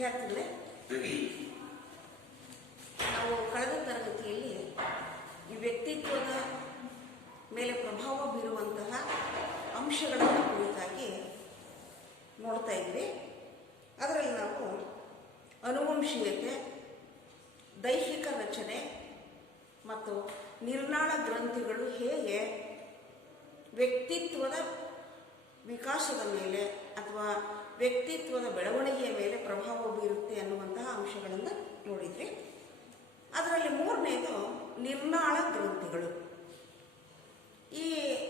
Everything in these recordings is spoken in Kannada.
ವಿದ್ಯಾರ್ಥಿಗಳೇ, ನಾವು ಕಳೆದ ತರಗತಿಯಲ್ಲಿ ಈ ವ್ಯಕ್ತಿತ್ವದ ಮೇಲೆ ಪ್ರಭಾವ ಬೀರುವಂತಹ ಅಂಶಗಳನ್ನು ಕುರಿತಾಗಿ ನೋಡ್ತಾ ಇದ್ವಿ. ಅದರಲ್ಲಿ ನಾವು ಅನುವಂಶೀಯತೆ, ದೈಹಿಕ ರಚನೆ ಮತ್ತು ನಿರ್ನಾಳ ಗ್ರಂಥಿಗಳು ಹೇಗೆ ವ್ಯಕ್ತಿತ್ವದ ವಿಕಾಸದ ಮೇಲೆ ಅಥವಾ ವ್ಯಕ್ತಿತ್ವದ ಬೆಳವಣಿಗೆಯ ಮೇಲೆ ಪ್ರಭಾವ ಬೀರುತ್ತೆ ಅನ್ನುವಂತಹ ಅಂಶಗಳನ್ನು ನೋಡಿದ್ವಿ. ಅದರಲ್ಲಿ ಮೂರನೇದು ನಿರ್ನಾಳ ಗ್ರಂಥಿಗಳು. ಈ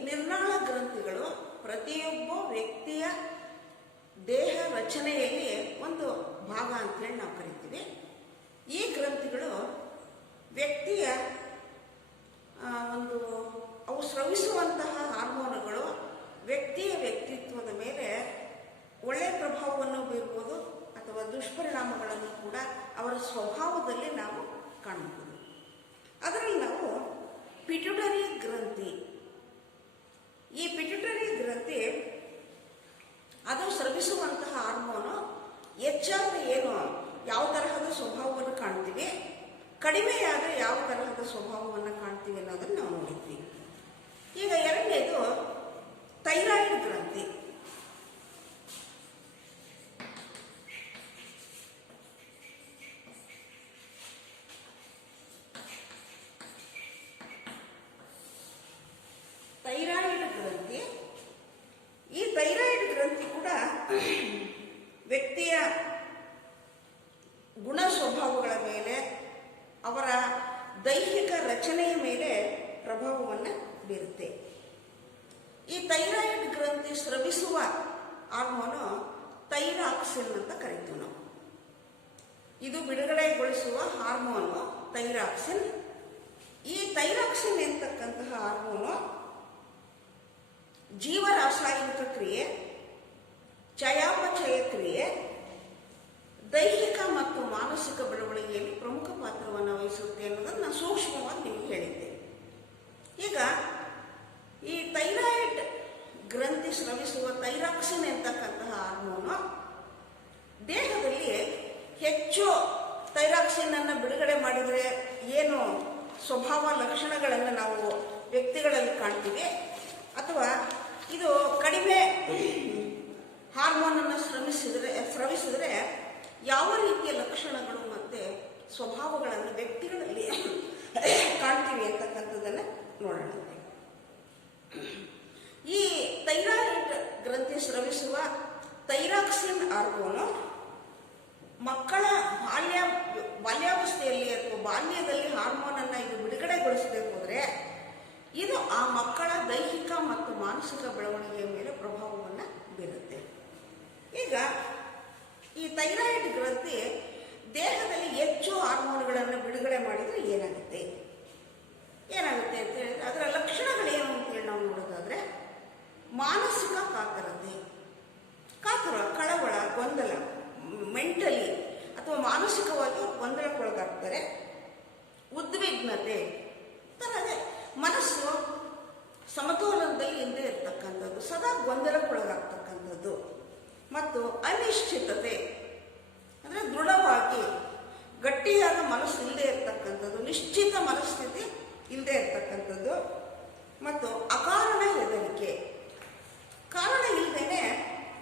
ನಿರ್ನಾಳ ಗ್ರಂಥಿಗಳು ಪ್ರತಿಯೊಬ್ಬ ವ್ಯಕ್ತಿಯ ದೇಹ ರಚನೆಯಲ್ಲಿ ಒಂದು ಭಾಗ ಅಂತೇಳಿ ನಾವು ಕರಿತೀವಿ. ಈ ಗ್ರಂಥಿಗಳು ವ್ಯಕ್ತಿಯ ಅವು ಸ್ರವಿಸುವಂತಹ ಹಾರ್ಮೋನುಗಳು ವ್ಯಕ್ತಿಯ ವ್ಯಕ್ತಿತ್ವದ ಮೇಲೆ ಒಳ್ಳೆಯ ಪ್ರಭಾವವನ್ನು ಬೀರ್ಬೋದು ಅಥವಾ ದುಷ್ಪರಿಣಾಮಗಳನ್ನು ಕೂಡ ಅವರ ಸ್ವಭಾವದಲ್ಲಿ ನಾವು ಕಾಣಬಹುದು. ಅದರಲ್ಲಿ ನಾವು ಪಿಟ್ಯುಟರಿ ಗ್ರಂಥಿ, ಈ ಪಿಟ್ಯುಟರಿ ಗ್ರಂಥಿ ಅದು ಸ್ರವಿಸುವಂತಹ ಹಾರ್ಮೋನು ಹೆಚ್ಚಾದರೆ ಏನು ಯಾವ ತರಹದ ಸ್ವಭಾವವನ್ನು ಕಾಣ್ತೀವಿ, ಕಡಿಮೆಯಾದರೆ ಯಾವ ತರಹದ ಸ್ವಭಾವವನ್ನು ಕಾಣ್ತೀವಿ ಅನ್ನೋದನ್ನು ನಾವು ನೋಡಿದ್ವಿ. ಈಗ ಎರಡನೇದು ಥೈರಾಯ್ಡ್ ಗ್ರಂಥಿ. ಥೈರಾಯ್ಡ್ ಗ್ರಂಥಿ, ಈ ಥೈರಾಯ್ಡ್ ಗ್ರಂಥಿ ಕೂಡ ವ್ಯಕ್ತಿಯ ಗುಣ ಸ್ವಭಾವಗಳ ಮೇಲೆ, ಅವರ ದೈಹಿಕ ರಚನೆಯ ಮೇಲೆ ಪ್ರಭಾವವನ್ನು ಬೀರುತ್ತೆ. ಈ ಥೈರಾಯ್ಡ್ ಗ್ರಂಥಿ ಸ್ರವಿಸುವ ಹಾರ್ಮೋನು ಥೈರಾಕ್ಸಿನ್ ಅಂತ ಕರಿತೀವಿ ನಾವು. ಇದು ಬಿಡುಗಡೆಗೊಳಿಸುವ ಹಾರ್ಮೋನು ಥೈರಾಕ್ಸಿನ್. ಈ ಥೈರಾಕ್ಸಿನ್ ಎಂತಕ್ಕಂತಹ ಹಾರ್ಮೋನು ಜೀವರಾಸಾಯನಿಕ ಕ್ರಿಯೆ, ಚಯಾಪಚಯ ಕ್ರಿಯೆ, ದೈಹಿಕ ಮತ್ತು ಮಾನಸಿಕ ಬೆಳವಣಿಗೆಯಲ್ಲಿ ಪ್ರಮುಖ ಪಾತ್ರವನ್ನು ವಹಿಸುತ್ತೆ ಅನ್ನೋದನ್ನು ನಾನು ಸೂಕ್ಷ್ಮವಾಗಿ ನಿಮಗೆ ಹೇಳಿದ್ದೆ. ಈಗ ಈ ಥೈರಾಯ್ಡ್ ಗ್ರಂಥಿ ಸ್ರವಿಸುವ ಥೈರಾಕ್ಸಿನ್ ಎಂತಕ್ಕಂತಹ ಹಾರ್ಮೋನು ದೇಹದಲ್ಲಿ ಹೆಚ್ಚು ಥೈರಾಕ್ಸಿನ್ ಅನ್ನು ಬಿಡುಗಡೆ ಮಾಡಿದರೆ ಏನು ಸ್ವಭಾವ ಲಕ್ಷಣಗಳನ್ನು ನಾವು ವ್ಯಕ್ತಿಗಳಲ್ಲಿ ಕಾಣ್ತೀವಿ, ಅಥವಾ ಇದು ಕಡಿಮೆ ಹಾರ್ಮೋನನ್ನು ಸ್ರವಿಸಿದರೆ ಯಾವ ರೀತಿಯ ಲಕ್ಷಣಗಳು ಮತ್ತು ಸ್ವಭಾವಗಳನ್ನು ವ್ಯಕ್ತಿಗಳಲ್ಲಿ ಕಾಣ್ತೀವಿ ಅಂತಕ್ಕಂಥದ್ದನ್ನು ನೋಡೋಣ. ಈ ಥೈರಾಯ್ಡ್ ಗ್ರಂಥಿ ಸ್ರವಿಸುವ ಥೈರಾಕ್ಸಿನ್ ಹಾರ್ಮೋನು ಮಕ್ಕಳ ಬಾಲ್ಯಾವಸ್ಥೆಯಲ್ಲಿ ಅಥವಾ ಬಾಲ್ಯದಲ್ಲಿ ಹಾರ್ಮೋನನ್ನು ಇದು ಬಿಡುಗಡೆಗೊಳಿಸಬೇಕು ಅಂದರೆ ಇದು ಆ ಮಕ್ಕಳ ದೈಹಿಕ ಮತ್ತು ಮಾನಸಿಕ ಬೆಳವಣಿಗೆಯ ಮೇಲೆ ಪ್ರಭಾವವನ್ನು ಬೀರುತ್ತೆ. ಈಗ ಈ ಥೈರಾಯ್ಡ್ ಗ್ರಂಥಿ ದೇಹದಲ್ಲಿ ಹೆಚ್ಚು ಹಾರ್ಮೋನ್ಗಳನ್ನು ಬಿಡುಗಡೆ ಮಾಡಿದರೆ ಏನಾಗುತ್ತೆ ಅಂತ ಹೇಳಿದ್ರೆ ಅದರ ಲಕ್ಷಣಗಳೇನು ಅಂತೇಳಿ ನಾವು ನೋಡೋದಾದ್ರೆ, ಮಾನಸಿಕ ಕಳವಳ, ಗೊಂದಲ, ಮೆಂಟಲಿ ಅಥವಾ ಮಾನಸಿಕವಾಗಿ ಗೊಂದಲಕ್ಕೊಳಗಾಗ್ತಾರೆ. ಉದ್ವಿಗ್ನತೆ, ತರದೇ ಮನಸ್ಸು ಸಮತೋಲನದಲ್ಲಿ ಇಲ್ಲದೆ ಇರ್ತಕ್ಕಂಥದ್ದು, ಸದಾ ಗೊಂದಲಕ್ಕೊಳಗಾಗ್ತಕ್ಕಂಥದ್ದು, ಮತ್ತು ಅನಿಶ್ಚಿತತೆ ಅಂದರೆ ದೃಢವಾಗಿ ಗಟ್ಟಿಯಾದ ಮನಸ್ಸು ಇಲ್ಲದೆ ಇರ್ತಕ್ಕಂಥದ್ದು, ನಿಶ್ಚಿತ ಮನಸ್ಥಿತಿ ಇಲ್ಲದೆ ಇರ್ತಕ್ಕಂಥದ್ದು, ಮತ್ತು ಅಕಾರಣ ಹೆದರಿಕೆ, ಕಾರಣ ಇಲ್ಲದೇನೆ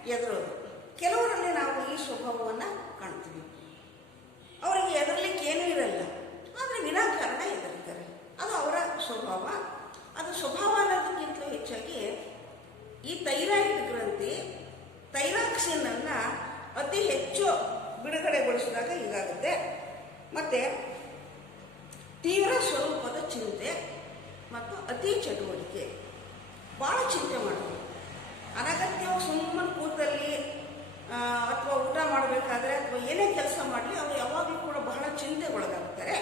ಹೆದರೋದು. ಕೆಲವರಲ್ಲಿ ನಾವು ಈ ಸ್ವಭಾವವನ್ನು ಕಾಣ್ತೀವಿ. ಅವರಿಗೆ ಹೆದರ್ಲಿಕ್ಕೆ ಏನೂ ಇರಲ್ಲ, ಆದರೆ ವಿನಾಕಾರಣ ಹೆದರ್ತಾರೆ. ಅದು ಅವರ ಸ್ವಭಾವ. ಅದು ಸ್ವಭಾವ ಅನ್ನೋದಕ್ಕಿಂತಲೂ ಹೆಚ್ಚಾಗಿ ಈ ಥೈರಾಯ್ಡ್ ಗ್ರಂಥಿ ಥೈರಾಕ್ಸಿನ್ ಅನ್ನು ಅತಿ ಹೆಚ್ಚು ಬಿಡುಗಡೆಗೊಳಿಸಿದಾಗ ಹೀಗಾಗುತ್ತೆ. ಮತ್ತು ತೀವ್ರ ಸ್ವರೂಪದ ಚಿಂತೆ ಮತ್ತು ಅತಿ ಚಟುವಟಿಕೆ, ಭಾಳ ಚಿಂತೆ ಮಾಡೋದು, ಅನಗತ್ಯವಾಗಿ ಸುಮ್ಮನೆ ಕೂತಲ್ಲಿ ಅಥವಾ ಊಟ ಮಾಡಬೇಕಾದ್ರೆ ಅಥವಾ ಏನೇ ಕೆಲಸ ಮಾಡಲಿ ಅವರು ಯಾವಾಗಲೂ ಕೂಡ ಬಹಳ ಚಿಂತೆಗೊಳಗಾಗ್ತಾರೆ.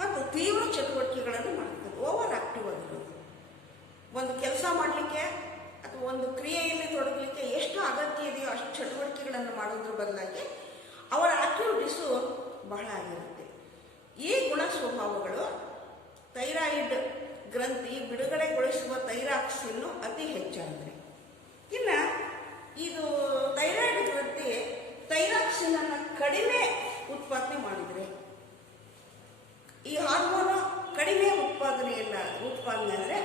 ಮತ್ತು ತೀವ್ರ ಚಟುವಟಿಕೆಗಳನ್ನು ಮಾಡ್ತಾರೆ, ಓವರ್ ಆಕ್ಟಿವ್ ಆಗಿರೋದು. ಒಂದು ಕೆಲಸ ಮಾಡಲಿಕ್ಕೆ ಅಥವಾ ಒಂದು ಕ್ರಿಯೆಯಲ್ಲಿ ತೊಡಗಲಿಕ್ಕೆ ಎಷ್ಟು ಅಗತ್ಯ ಇದೆಯೋ ಅಷ್ಟು ಚಟುವಟಿಕೆಗಳನ್ನು ಮಾಡೋದ್ರ ಬದಲಾಗಿ ಅವರ ಆಕ್ಟಿವಿಟೀಸು ಬಹಳ ಆಗಿರುತ್ತೆ. ಈ ಗುಣ ಸ್ವಭಾವಗಳು ಥೈರಾಯ್ಡ್ ಗ್ರಂಥಿ ಬಿಡುಗಡೆಗೊಳಿಸುವ ಥೈರಾಕ್ಸಿನ್ ಅತಿ ಹೆಚ್ಚಾಗಿದೆ. ಇನ್ನು ಇದು ಥೈರಾಯ್ಡ್ ಗ್ರಂಥಿ ಥೈರಾಕ್ಸಿನ್ ಅನ್ನು ಕಡಿಮೆ ಉತ್ಪಾದನೆ ಮಾಡಿದರೆ, ಈ ಹಾರ್ಮೋನು ಕಡಿಮೆ ಉತ್ಪಾದನೆ ಅಂದರೆ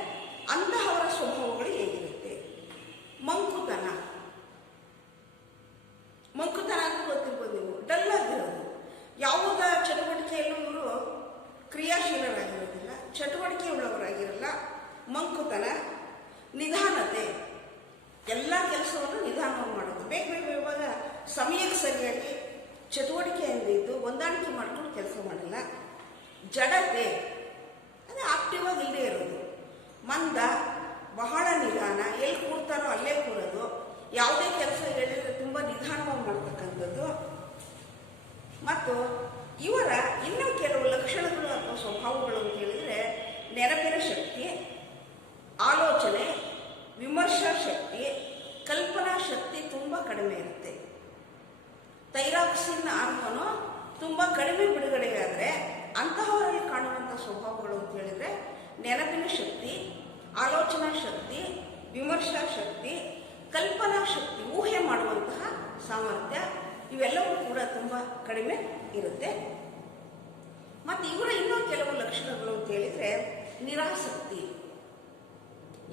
ಅಂತಹವರ ಸ್ವಭಾವಗಳು ಹೇಗಿರುತ್ತೆ? ಮಂಕುತನ ಅಂತ ಗೊತ್ತಿರ್ಬೋದು ನೀವು. ಡಲ್ ಆಗಿರೋದು, ಯಾವುದ ಚಟುವಟಿಕೆಯಲ್ಲೂ ಇವರು ಕ್ರಿಯಾಶೀಲರಾಗಿರೋದಿಲ್ಲ, ಚಟುವಟಿಕೆ ಉಳ್ಳವರಾಗಿರಲ್ಲ. ಮಂಕುತನ, ನಿಧಾನತೆ, ಎಲ್ಲ ಕೆಲಸವನ್ನು ನಿಧಾನವಾಗಿ ಮಾಡೋದು, ಬೇಗ ಇವಾಗ ಸಮಯಕ್ಕೆ ಸರಿಯಾಗಿ ಚಟುವಟಿಕೆಯಿಂದ ಇದ್ದು ಹೊಂದಾಣಿಕೆ ಮಾಡ್ಕೊಂಡು ಕೆಲಸ ಮಾಡಲ್ಲ. ಜಡತೆ, ಅದೇ ಆಕ್ಟಿವ್ ಆಗಿ ಇಲ್ಲದೆ ಇರೋದು. ಮಂದ, ಬಹಳ ನಿಧಾನ, ಎಲ್ಲಿ ಕೂರ್ತಾರೋ ಅಲ್ಲೇ ಕೂರೋದು, ಯಾವುದೇ ಕೆಲಸ ಹೇಳಿದ್ರೆ ತುಂಬ ನಿಧಾನವಾಗಿ ಮಾಡ್ತಕ್ಕಂಥದ್ದು. ಮತ್ತು ಇವರ ಇನ್ನೂ ಕೆಲವು ಲಕ್ಷಣಗಳು ಅಥವಾ ಸ್ವಭಾವಗಳು ಅಂತ ಹೇಳಿದರೆ ನೆನಪಿನ ಶಕ್ತಿ, ಆಲೋಚನೆ, ವಿಮರ್ಶಾ ಶಕ್ತಿ, ಕಲ್ಪನಾ ಶಕ್ತಿ ತುಂಬ ಕಡಿಮೆ ಇರುತ್ತೆ. ಥೈರಾಕ್ಸಿನ್ ಹಾರ್ಮೋನು ತುಂಬ ಕಡಿಮೆ ಬಿಡುಗಡೆಯಾದರೆ ಅಂತಹವರಲ್ಲಿ ಕಾಣುವಂಥ ಸ್ವಭಾವಗಳು ಅಂತ ಹೇಳಿದರೆ ನೆನಪಿನ ಶಕ್ತಿ, ಆಲೋಚನಾ ಶಕ್ತಿ, ವಿಮರ್ಶಾ ಶಕ್ತಿ, ಕಲ್ಪನಾ ಶಕ್ತಿ, ಊಹೆ ಮಾಡುವಂತಹ ಸಾಮರ್ಥ್ಯ, ಇವೆಲ್ಲವೂ ಕೂಡ ತುಂಬ ಕಡಿಮೆ ಇರುತ್ತೆ. ಮತ್ತು ಇವರ ಇನ್ನೂ ಕೆಲವು ಲಕ್ಷಣಗಳು ಅಂತ ಹೇಳಿದರೆ ನಿರಾಸಕ್ತಿ,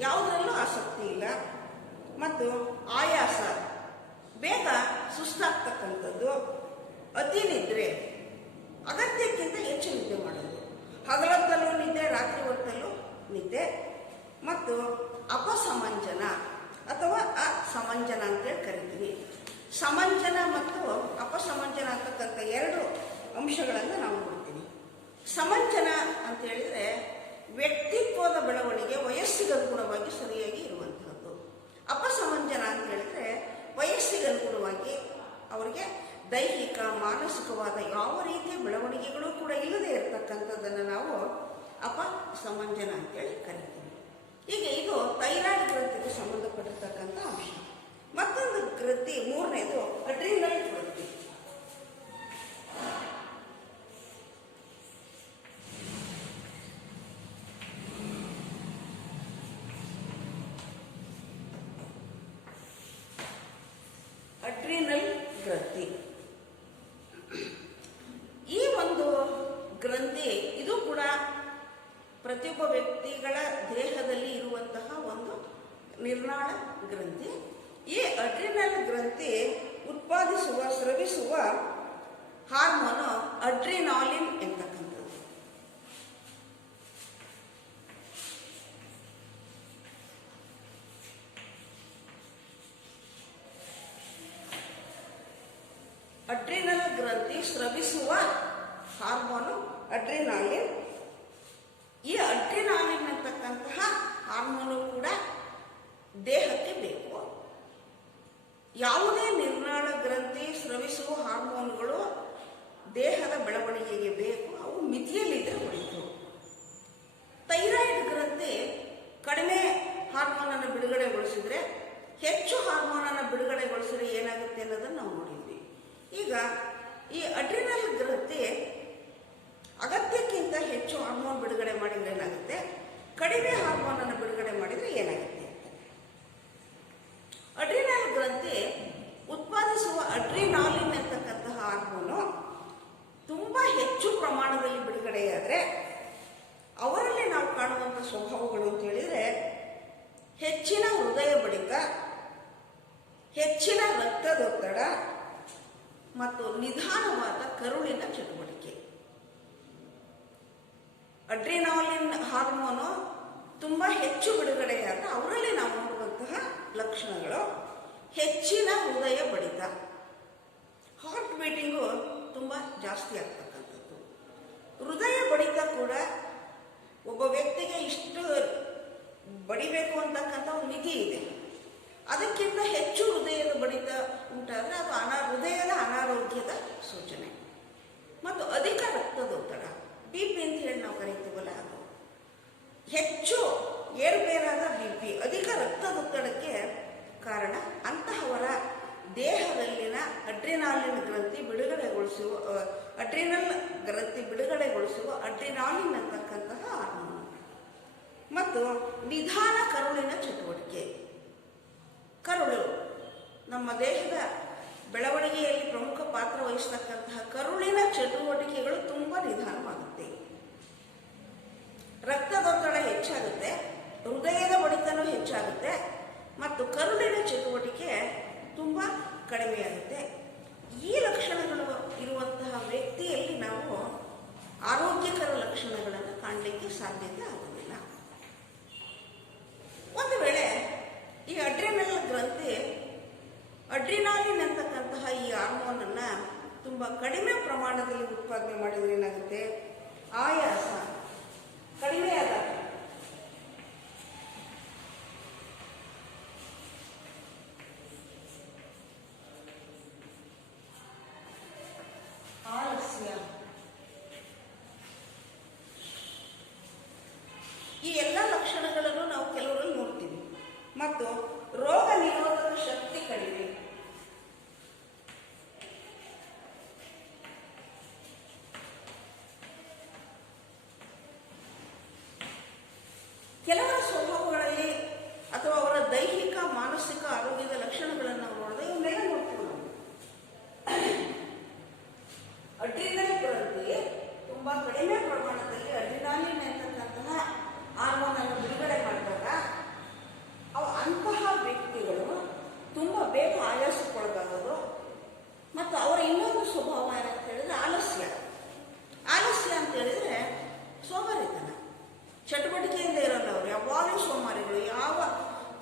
ಯಾವುದರಲ್ಲೂ ಆಸಕ್ತಿ ಇಲ್ಲ. ಮತ್ತು ಆಯಾಸ, ಬೇಗ ಸುಸ್ತಾಗ್ತಕ್ಕಂಥದ್ದು. ಅತಿ ನಿದ್ರೆ, ಅಗತ್ಯಕ್ಕಿಂತ ಹೆಚ್ಚು ನಿದ್ದೆ ಮಾಡೋದು, ಹಗಲೊತ್ತಲ್ಲೂ ನಿದ್ದೆ, ರಾತ್ರಿ ಹೊತ್ತಲ್ಲೂ ನಿದ್ದೆ. ಮತ್ತು ಅಪಸಮಂಜನ ಅಥವಾ ಅಸಮಂಜನ ಅಂತೇಳಿ ಕರಿತೀವಿ. ಸಮಂಜನ ಮತ್ತು ಅಪಸಮಂಜನ ಅಂತಕ್ಕಂಥ ಎರಡು ಅಂಶಗಳನ್ನು ನಾವು ನೋಡ್ತೀವಿ. ಸಮಂಜನ ಅಂತ ಹೇಳಿದರೆ ವ್ಯಕ್ತಿತ್ವದ ಬೆಳವಣಿಗೆ ವಯಸ್ಸಿಗನುಗುಣವಾಗಿ ಸರಿಯಾಗಿ ಇರುವಂತಹದ್ದು. ಅಪಸಮಂಜನ ಅಂತ ಹೇಳಿದರೆ ವಯಸ್ಸಿಗನುಗುಣವಾಗಿ ಅವರಿಗೆ ದೈಹಿಕ ಮಾನಸಿಕವಾದ ಯಾವ ರೀತಿಯ ಬೆಳವಣಿಗೆಗಳು ಕೂಡ ಇಲ್ಲದೆ ಇರತಕ್ಕಂಥದ್ದನ್ನು ನಾವು ಅಪಸಮಂಜನ ಅಂತೇಳಿ ಕರಿತೀವಿ. ಈಗ ಇದು ಥೈರಾಯ್ಡ್ ಗ್ರಂಥಿಗೆ ಸಂಬಂಧಪಟ್ಟಿರ್ತಕ್ಕಂಥ ಅಂಶ. ಮತ್ತೊಂದು ಗ್ರಂಥಿ, ಮೂರನೇದು ಅಡ್ರಿನಲ್ ಗ್ರಂಥಿ. ಅಡ್ರಿನಲ್ ಗ್ರಂಥಿ, ಈ ಒಂದು ಗ್ರಂಥಿ ಇದು ಕೂಡ ಪ್ರತಿಯೊಬ್ಬ ವ್ಯಕ್ತಿಗಳ ದೇಹದಲ್ಲಿ ಇರುವಂತಹ ಒಂದು ನಿರ್ನಾಳ ಗ್ರಂಥಿ. ಈ ಅಡ್ರಿನಲ್ ಗ್ರಂಥಿ ಉತ್ಪಾದಿಸುವ, ಸ್ರವಿಸುವ ಹಾರ್ಮೋನು ಅಡ್ರಿನಾಲಿನ್ ಎಂತಕ್ಕಂಥದ್ದು. ಅಡ್ರಿನಲ್ ಗ್ರಂಥಿ ಸ್ರವಿಸುವ ಹಾರ್ಮೋನು ಅಡ್ರಿನಾಲಿನ್. ಈ ಅಡ್ರಿನಾಲಿನ್ ಅಂತಕ್ಕಂತಹ ಹಾರ್ಮೋನು ಕೂಡ ದೇಹಕ್ಕೆ ಬೇಕು. ಯಾವುದೇ ನಿರ್ನಾಳ ಗ್ರಂಥಿ ಸ್ರವಿಸುವ ಹಾರ್ಮೋನುಗಳು ದೇಹದ ಬೆಳವಣಿಗೆಗೆ ಬೇಕು, ಅವು ಮಿತಿಯಲ್ಲಿದ್ದರೆ ಒಳಿತು. ಥೈರಾಯ್ಡ್ ಗ್ರಂಥಿ ಕಡಿಮೆ ಹಾರ್ಮೋನನ್ನು ಬಿಡುಗಡೆಗೊಳಿಸಿದರೆ, ಹೆಚ್ಚು ಹಾರ್ಮೋನನ್ನು ಬಿಡುಗಡೆಗೊಳಿಸಿದರೆ ಏನಾಗುತ್ತೆ ಅನ್ನೋದನ್ನು ನಾವು ನೋಡಿದ್ವಿ. ಈಗ ಈ ಅಡ್ರಿನಲ್ ಗ್ರಂಥಿ ಅಗತ್ಯಕ್ಕಿಂತ ಹೆಚ್ಚು ಹಾರ್ಮೋನ್ ಬಿಡುಗಡೆ ಮಾಡಿದರೆ ಏನಾಗುತ್ತೆ, ಕಡಿಮೆ ಹಾರ್ಮೋನನ್ನು ಬಿಡುಗಡೆ ಮಾಡಿದರೆ ಏನಾಗುತ್ತೆ ಅಂತ. ಅಡ್ರಿನಲ್ ಗ್ರಂಥಿ ಉತ್ಪಾದಿಸುವ ಅಡ್ರಿನಾಲಿನ್ ಅಂತಕ್ಕಂತಹ ಹಾರ್ಮೋನು ತುಂಬ ಹೆಚ್ಚು ಪ್ರಮಾಣದಲ್ಲಿ ಬಿಡುಗಡೆಯಾದರೆ ಅವರಲ್ಲಿ ನಾವು ಕಾಣುವಂಥ ಸ್ವಭಾವಗಳು ಅಂತ ಹೇಳಿದರೆ ಹೆಚ್ಚಿನ ಹೃದಯ ಬಡಿತ, ಹೆಚ್ಚಿನ ರಕ್ತದೊತ್ತಡ ಮತ್ತು ನಿಧಾನವಾದ ಕರುಳಿನ ಚಟುವಟಿಕೆ. ಅಡ್ರಿನಾಲಿನ್ ಹಾರ್ಮೋನು ತುಂಬ ಹೆಚ್ಚು ಬಿಡುಗಡೆಯಾದರೆ ಅವರಲ್ಲಿ ನಾವು ನೋಡುವಂತಹ ಲಕ್ಷಣಗಳು ಹೆಚ್ಚಿನ ಹೃದಯ ಬಡಿತ, ಹಾರ್ಟ್ ಬೀಟಿಂಗು ತುಂಬ ಜಾಸ್ತಿ ಆಗ್ತಕ್ಕಂಥದ್ದು. ಹೃದಯ ಬಡಿತ ಕೂಡ ಒಬ್ಬ ವ್ಯಕ್ತಿಗೆ ಇಷ್ಟು ಬಡಿಬೇಕು ಅಂತಕ್ಕಂಥ ಒಂದು ಮಿತಿ ಇದೆ. ಅದಕ್ಕಿಂತ ಹೆಚ್ಚು ಹೃದಯದ ಬಡಿತ ಉಂಟಾದರೆ ಅದು ಹೃದಯದ ಅನಾರೋಗ್ಯದ ಸೂಚನೆ. ಮತ್ತು ಅಧಿಕ ರಕ್ತದೊತ್ತಡ, BP ಅಂತ ಹೇಳಿ ನಾವು ಕರಿತೀವಲ್ಲ, ಅದು ಹೆಚ್ಚು ಏರುಪೇರಾದ BP, ಅಧಿಕ ರಕ್ತದೊತ್ತಡಕ್ಕೆ ಕಾರಣ. ಅಂತಹವರ ದೇಹದಲ್ಲಿನ ಅಡ್ರಿನಾಲಿನ್ ಗ್ರಂಥಿ ಬಿಡುಗಡೆಗೊಳಿಸುವ ಅಡ್ರಿನಾಲಿನ್ ಅಂತಕ್ಕಂತಹ ಹಾರ್ಮೋನ್. ಮತ್ತು ನಿಧಾನ ಕರುಳಿನ ಚಟುವಟಿಕೆ. ಕರುಳು ನಮ್ಮ ದೇಹದ ಬೆಳವಣಿಗೆಯಲ್ಲಿ ಪ್ರಮುಖ ಪಾತ್ರ ವಹಿಸತಕ್ಕಂತಹ ಕರುಳಿನ ಚಟುವಟಿಕೆಗಳು ತುಂಬ ನಿಧಾನವಾಗುತ್ತೆ. ರಕ್ತದೊತ್ತಡ ಹೆಚ್ಚಾಗುತ್ತೆ, ಹೃದಯದ ಬಡಿತನೂ ಹೆಚ್ಚಾಗುತ್ತೆ ಮತ್ತು ಕರುಳಿನ ಚಟುವಟಿಕೆ ತುಂಬ ಕಡಿಮೆಯಾಗುತ್ತೆ. ಈ ಲಕ್ಷಣಗಳು ಇರುವಂತಹ ವ್ಯಕ್ತಿಯಲ್ಲಿ ನಾವು ಆರೋಗ್ಯಕರ ಲಕ್ಷಣಗಳನ್ನು ಕಾಣಲಿಕ್ಕೆ ಸಾಧ್ಯತೆ ಆಗುವುದಿಲ್ಲ. ಒಂದು ವೇಳೆ ಈ ಅಡ್ರಿನಾಲಿನ್ ಅಂತಕ್ಕಂತಹ ಈ ಹಾರ್ಮೋನನ್ನು ತುಂಬ ಕಡಿಮೆ ಪ್ರಮಾಣದಲ್ಲಿ ಉತ್ಪಾದನೆ ಮಾಡಿದ್ರೆ ಏನಾಗುತ್ತೆ, ಆಯಾಸ ಕಡಿಮೆಯಾದಾಗ ಆಲಸ್ಯ, ಈ ಎಲ್ಲ ಲಕ್ಷಣಗಳನ್ನು ನಾವು ಕೆಲವರಲ್ಲಿ ನೋಡ್ತೀವಿ. ಮತ್ತು ರೋಗ ನಿರೋಧಕ ಶಕ್ತಿ ಕಡಿಮೆ, ಕೆಲವರ ಸ್ವಭಾವಗಳಲ್ಲಿ ಅಥವಾ ಅವರ ದೈಹಿಕ ಮಾನಸಿಕ ಆರೋಗ್ಯದ ಲಕ್ಷಣಗಳನ್ನು ನಾವು ನೋಡಿದ್ರೆ ಇವನ್ನೆಲ್ಲ ನೋಡ್ತೀವಿ ನಾವು. ಅಡ್ರಿನಲ್ ಗ್ರಂಥಿ ತುಂಬಾ ಕಡಿಮೆ ಪ್ರಮಾಣದಲ್ಲಿ ಅಡ್ರಿನಾಲಿನ್ ಅಂತಕ್ಕಂತಹ ಹಾರ್ಮೋನ್ ಅನ್ನು ಬಿಡುಗಡೆ ಮಾಡಿದಾಗ ಅಂತಹ ವ್ಯಕ್ತಿಗಳು ತುಂಬ ಬೇಗ ಆಯಾಸಕ್ಕೊಳಗಾಗೋದು. ಮತ್ತು ಅವರ ಇನ್ನೊಂದು ಸ್ವಭಾವ ಏನಂತ ಹೇಳಿದ್ರೆ ಆಲಸ್ಯ. ಆಲಸ್ಯ ಅಂತ ಹೇಳಿದ್ರೆ ಸೋಮಾರಿತನ, ಚಟುವಟಿಕೆಯಿಂದ ಇರೋಲ್ಲ. ಅವರು ಯಾವಾಗಲೂ ಸೋಮಾರಿಗಳು. ಯಾವ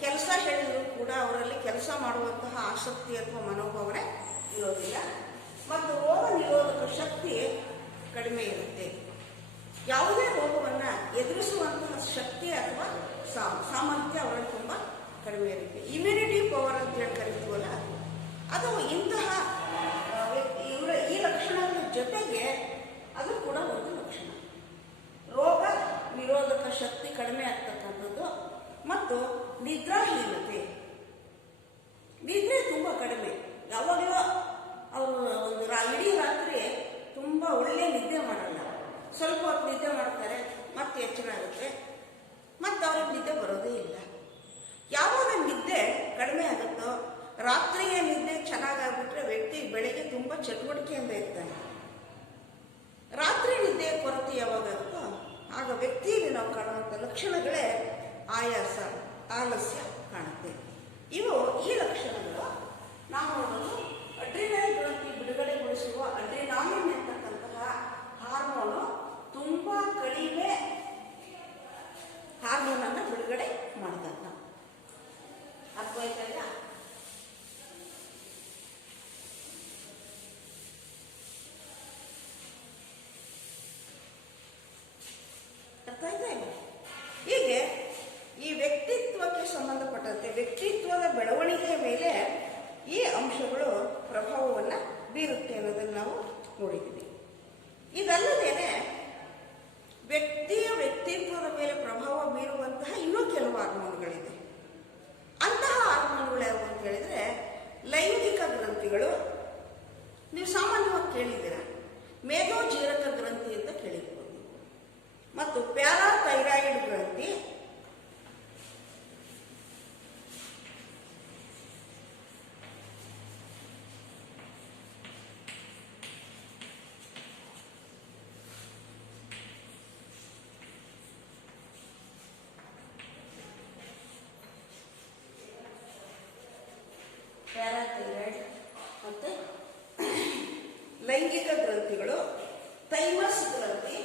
ಕೆಲಸ ಹೇಳಿದರೂ ಕೂಡ ಅವರಲ್ಲಿ ಕೆಲಸ ಮಾಡುವಂತಹ ಆಸಕ್ತಿ ಅಥವಾ ಮನೋಭಾವನೆ ಇರೋದಿಲ್ಲ. ಮತ್ತು ರೋಗ ನಿರೋಧಕ ಶಕ್ತಿ ಕಡಿಮೆ ಇರುತ್ತೆ. ಯಾವುದೇ ರೋಗವನ್ನು ಎದುರಿಸುವಂತಹ ಶಕ್ತಿ ಅಥವಾ ಸಾಮರ್ಥ್ಯ ಅವರಲ್ಲಿ ತುಂಬ ಕಡಿಮೆ ಇರುತ್ತೆ. ಇಮ್ಯುನಿಟಿ ಪವರ್ ಅಂತ ಹೇಳಿ ಕರಿತೀವಲ್ಲ, ಅದು ಇಂತಹ ಇವರ ಈ ಲಕ್ಷಣಗಳ ಜೊತೆಗೆ ಅದು ಕೂಡ ಒಂದು ಲಕ್ಷಣ. ರೋಗ ನಿರೋಧಕ ಶಕ್ತಿ ಕಡಿಮೆ ಆಗ್ತಕ್ಕಂಥದ್ದು ಮತ್ತು ನಿದ್ರಾಹೀನತೆ. ನಿದ್ರೆ ತುಂಬ ಕಡಿಮೆ. ಯಾವಾಗಲೂ ಅವರು ಒಂದು ಇಡೀ ರಾತ್ರಿ ತುಂಬ ಒಳ್ಳೆ ನಿದ್ದೆ ಮಾಡಲ್ಲ. ಸ್ವಲ್ಪ ಹೊತ್ತು ನಿದ್ದೆ ಮಾಡ್ತಾರೆ, ಮತ್ತೆ ಎಚ್ಚರ ಆಗುತ್ತೆ, ಮತ್ತು ಅವ್ರಿಗೆ ನಿದ್ದೆ ಬರೋದೇ ಇಲ್ಲ. ಯಾವಾಗ ನಿದ್ದೆ ಕಡಿಮೆ ಆಗುತ್ತೋ, ರಾತ್ರಿಯ ನಿದ್ದೆ ಚೆನ್ನಾಗಾಗ್ಬಿಟ್ರೆ ವ್ಯಕ್ತಿ ಬೆಳಗ್ಗೆ ತುಂಬ ಚಟುವಟಿಕೆಯಿಂದ ಇರ್ತಾನೆ. ರಾತ್ರಿ ನಿದ್ದೆಯ ಕೊರತೆ ಯಾವಾಗಾಗುತ್ತೋ ಆಗ ವ್ಯಕ್ತಿಯಲ್ಲಿ ನಾವು ಕಾಣುವಂಥ ಲಕ್ಷಣಗಳೇ ಆಯಾಸ, ಆಲಸ್ಯ ಕಾಣುತ್ತೆ. ಇವು ಈ ಲಕ್ಷಣಗಳು ನಾವು ನೋಡೋದು ಅಡ್ರಿನಲ್ ಗ್ರಂಥಿ ಬಿಡುಗಡೆಗೊಳಿಸುವ ಅಡ್ರಿನಾಲಿನ್ ಅಂತಕ್ಕಂತಹ ಹಾರ್ಮೋನು ತುಂಬ ಕಡಿಮೆ ಹಾರ್ಮೋನನ್ನು ಬಿಡುಗಡೆ ಮಾಡಿದಾಗ. ಅರ್ಥ ಆಯ್ತಲ್ಲ? ಅರ್ಥ ಆಯ್ತಾ ಇಲ್ಲ? ಹೀಗೆ ಈ ವ್ಯಕ್ತಿತ್ವಕ್ಕೆ ಸಂಬಂಧಪಟ್ಟಂತೆ ವ್ಯಕ್ತಿತ್ವದ ಬೆಳವಣಿಗೆಯ ಮೇಲೆ ಈ ಅಂಶಗಳು ಪ್ರಭಾವವನ್ನು ಬೀರುತ್ತೆ ಅನ್ನೋದನ್ನು ನಾವು ನೋಡಿದ್ದೀವಿ. ಇದಲ್ಲದೇನೆ ವ್ಯಕ್ತಿಯ ವ್ಯಕ್ತಿತ್ವದ ಮೇಲೆ ಪ್ರಭಾವ ಬೀರುವಂತಹ ಇನ್ನೂ ಕೆಲವು ಹಾರ್ಮೋನ್ಗಳಿದೆ. ಅಂತಹ ಹಾರ್ಮೋನ್ಗಳು ಯಾವುವು ಅಂತ ಹೇಳಿದ್ರೆ ಲೈಂಗಿಕ ಗ್ರಂಥಿಗಳು. ನೀವು ಸಾಮಾನ್ಯವಾಗಿ ಕೇಳಿದ್ದೀರ, ಮೇಧೋಜೀರಕ ಗ್ರಂಥಿ ಅಂತ ಕೇಳಿರ್ಬೋದು. ಮತ್ತು ಪ್ಯಾರಾಥೈರಾಯಿಡ್ ಗ್ರಂಥಿ, ಮತ್ತೆ ಲೈಂಗಿಕ ಗ್ರಂಥಿಗಳು, ಥೈಮಸ್ ಗ್ರಂಥಿ,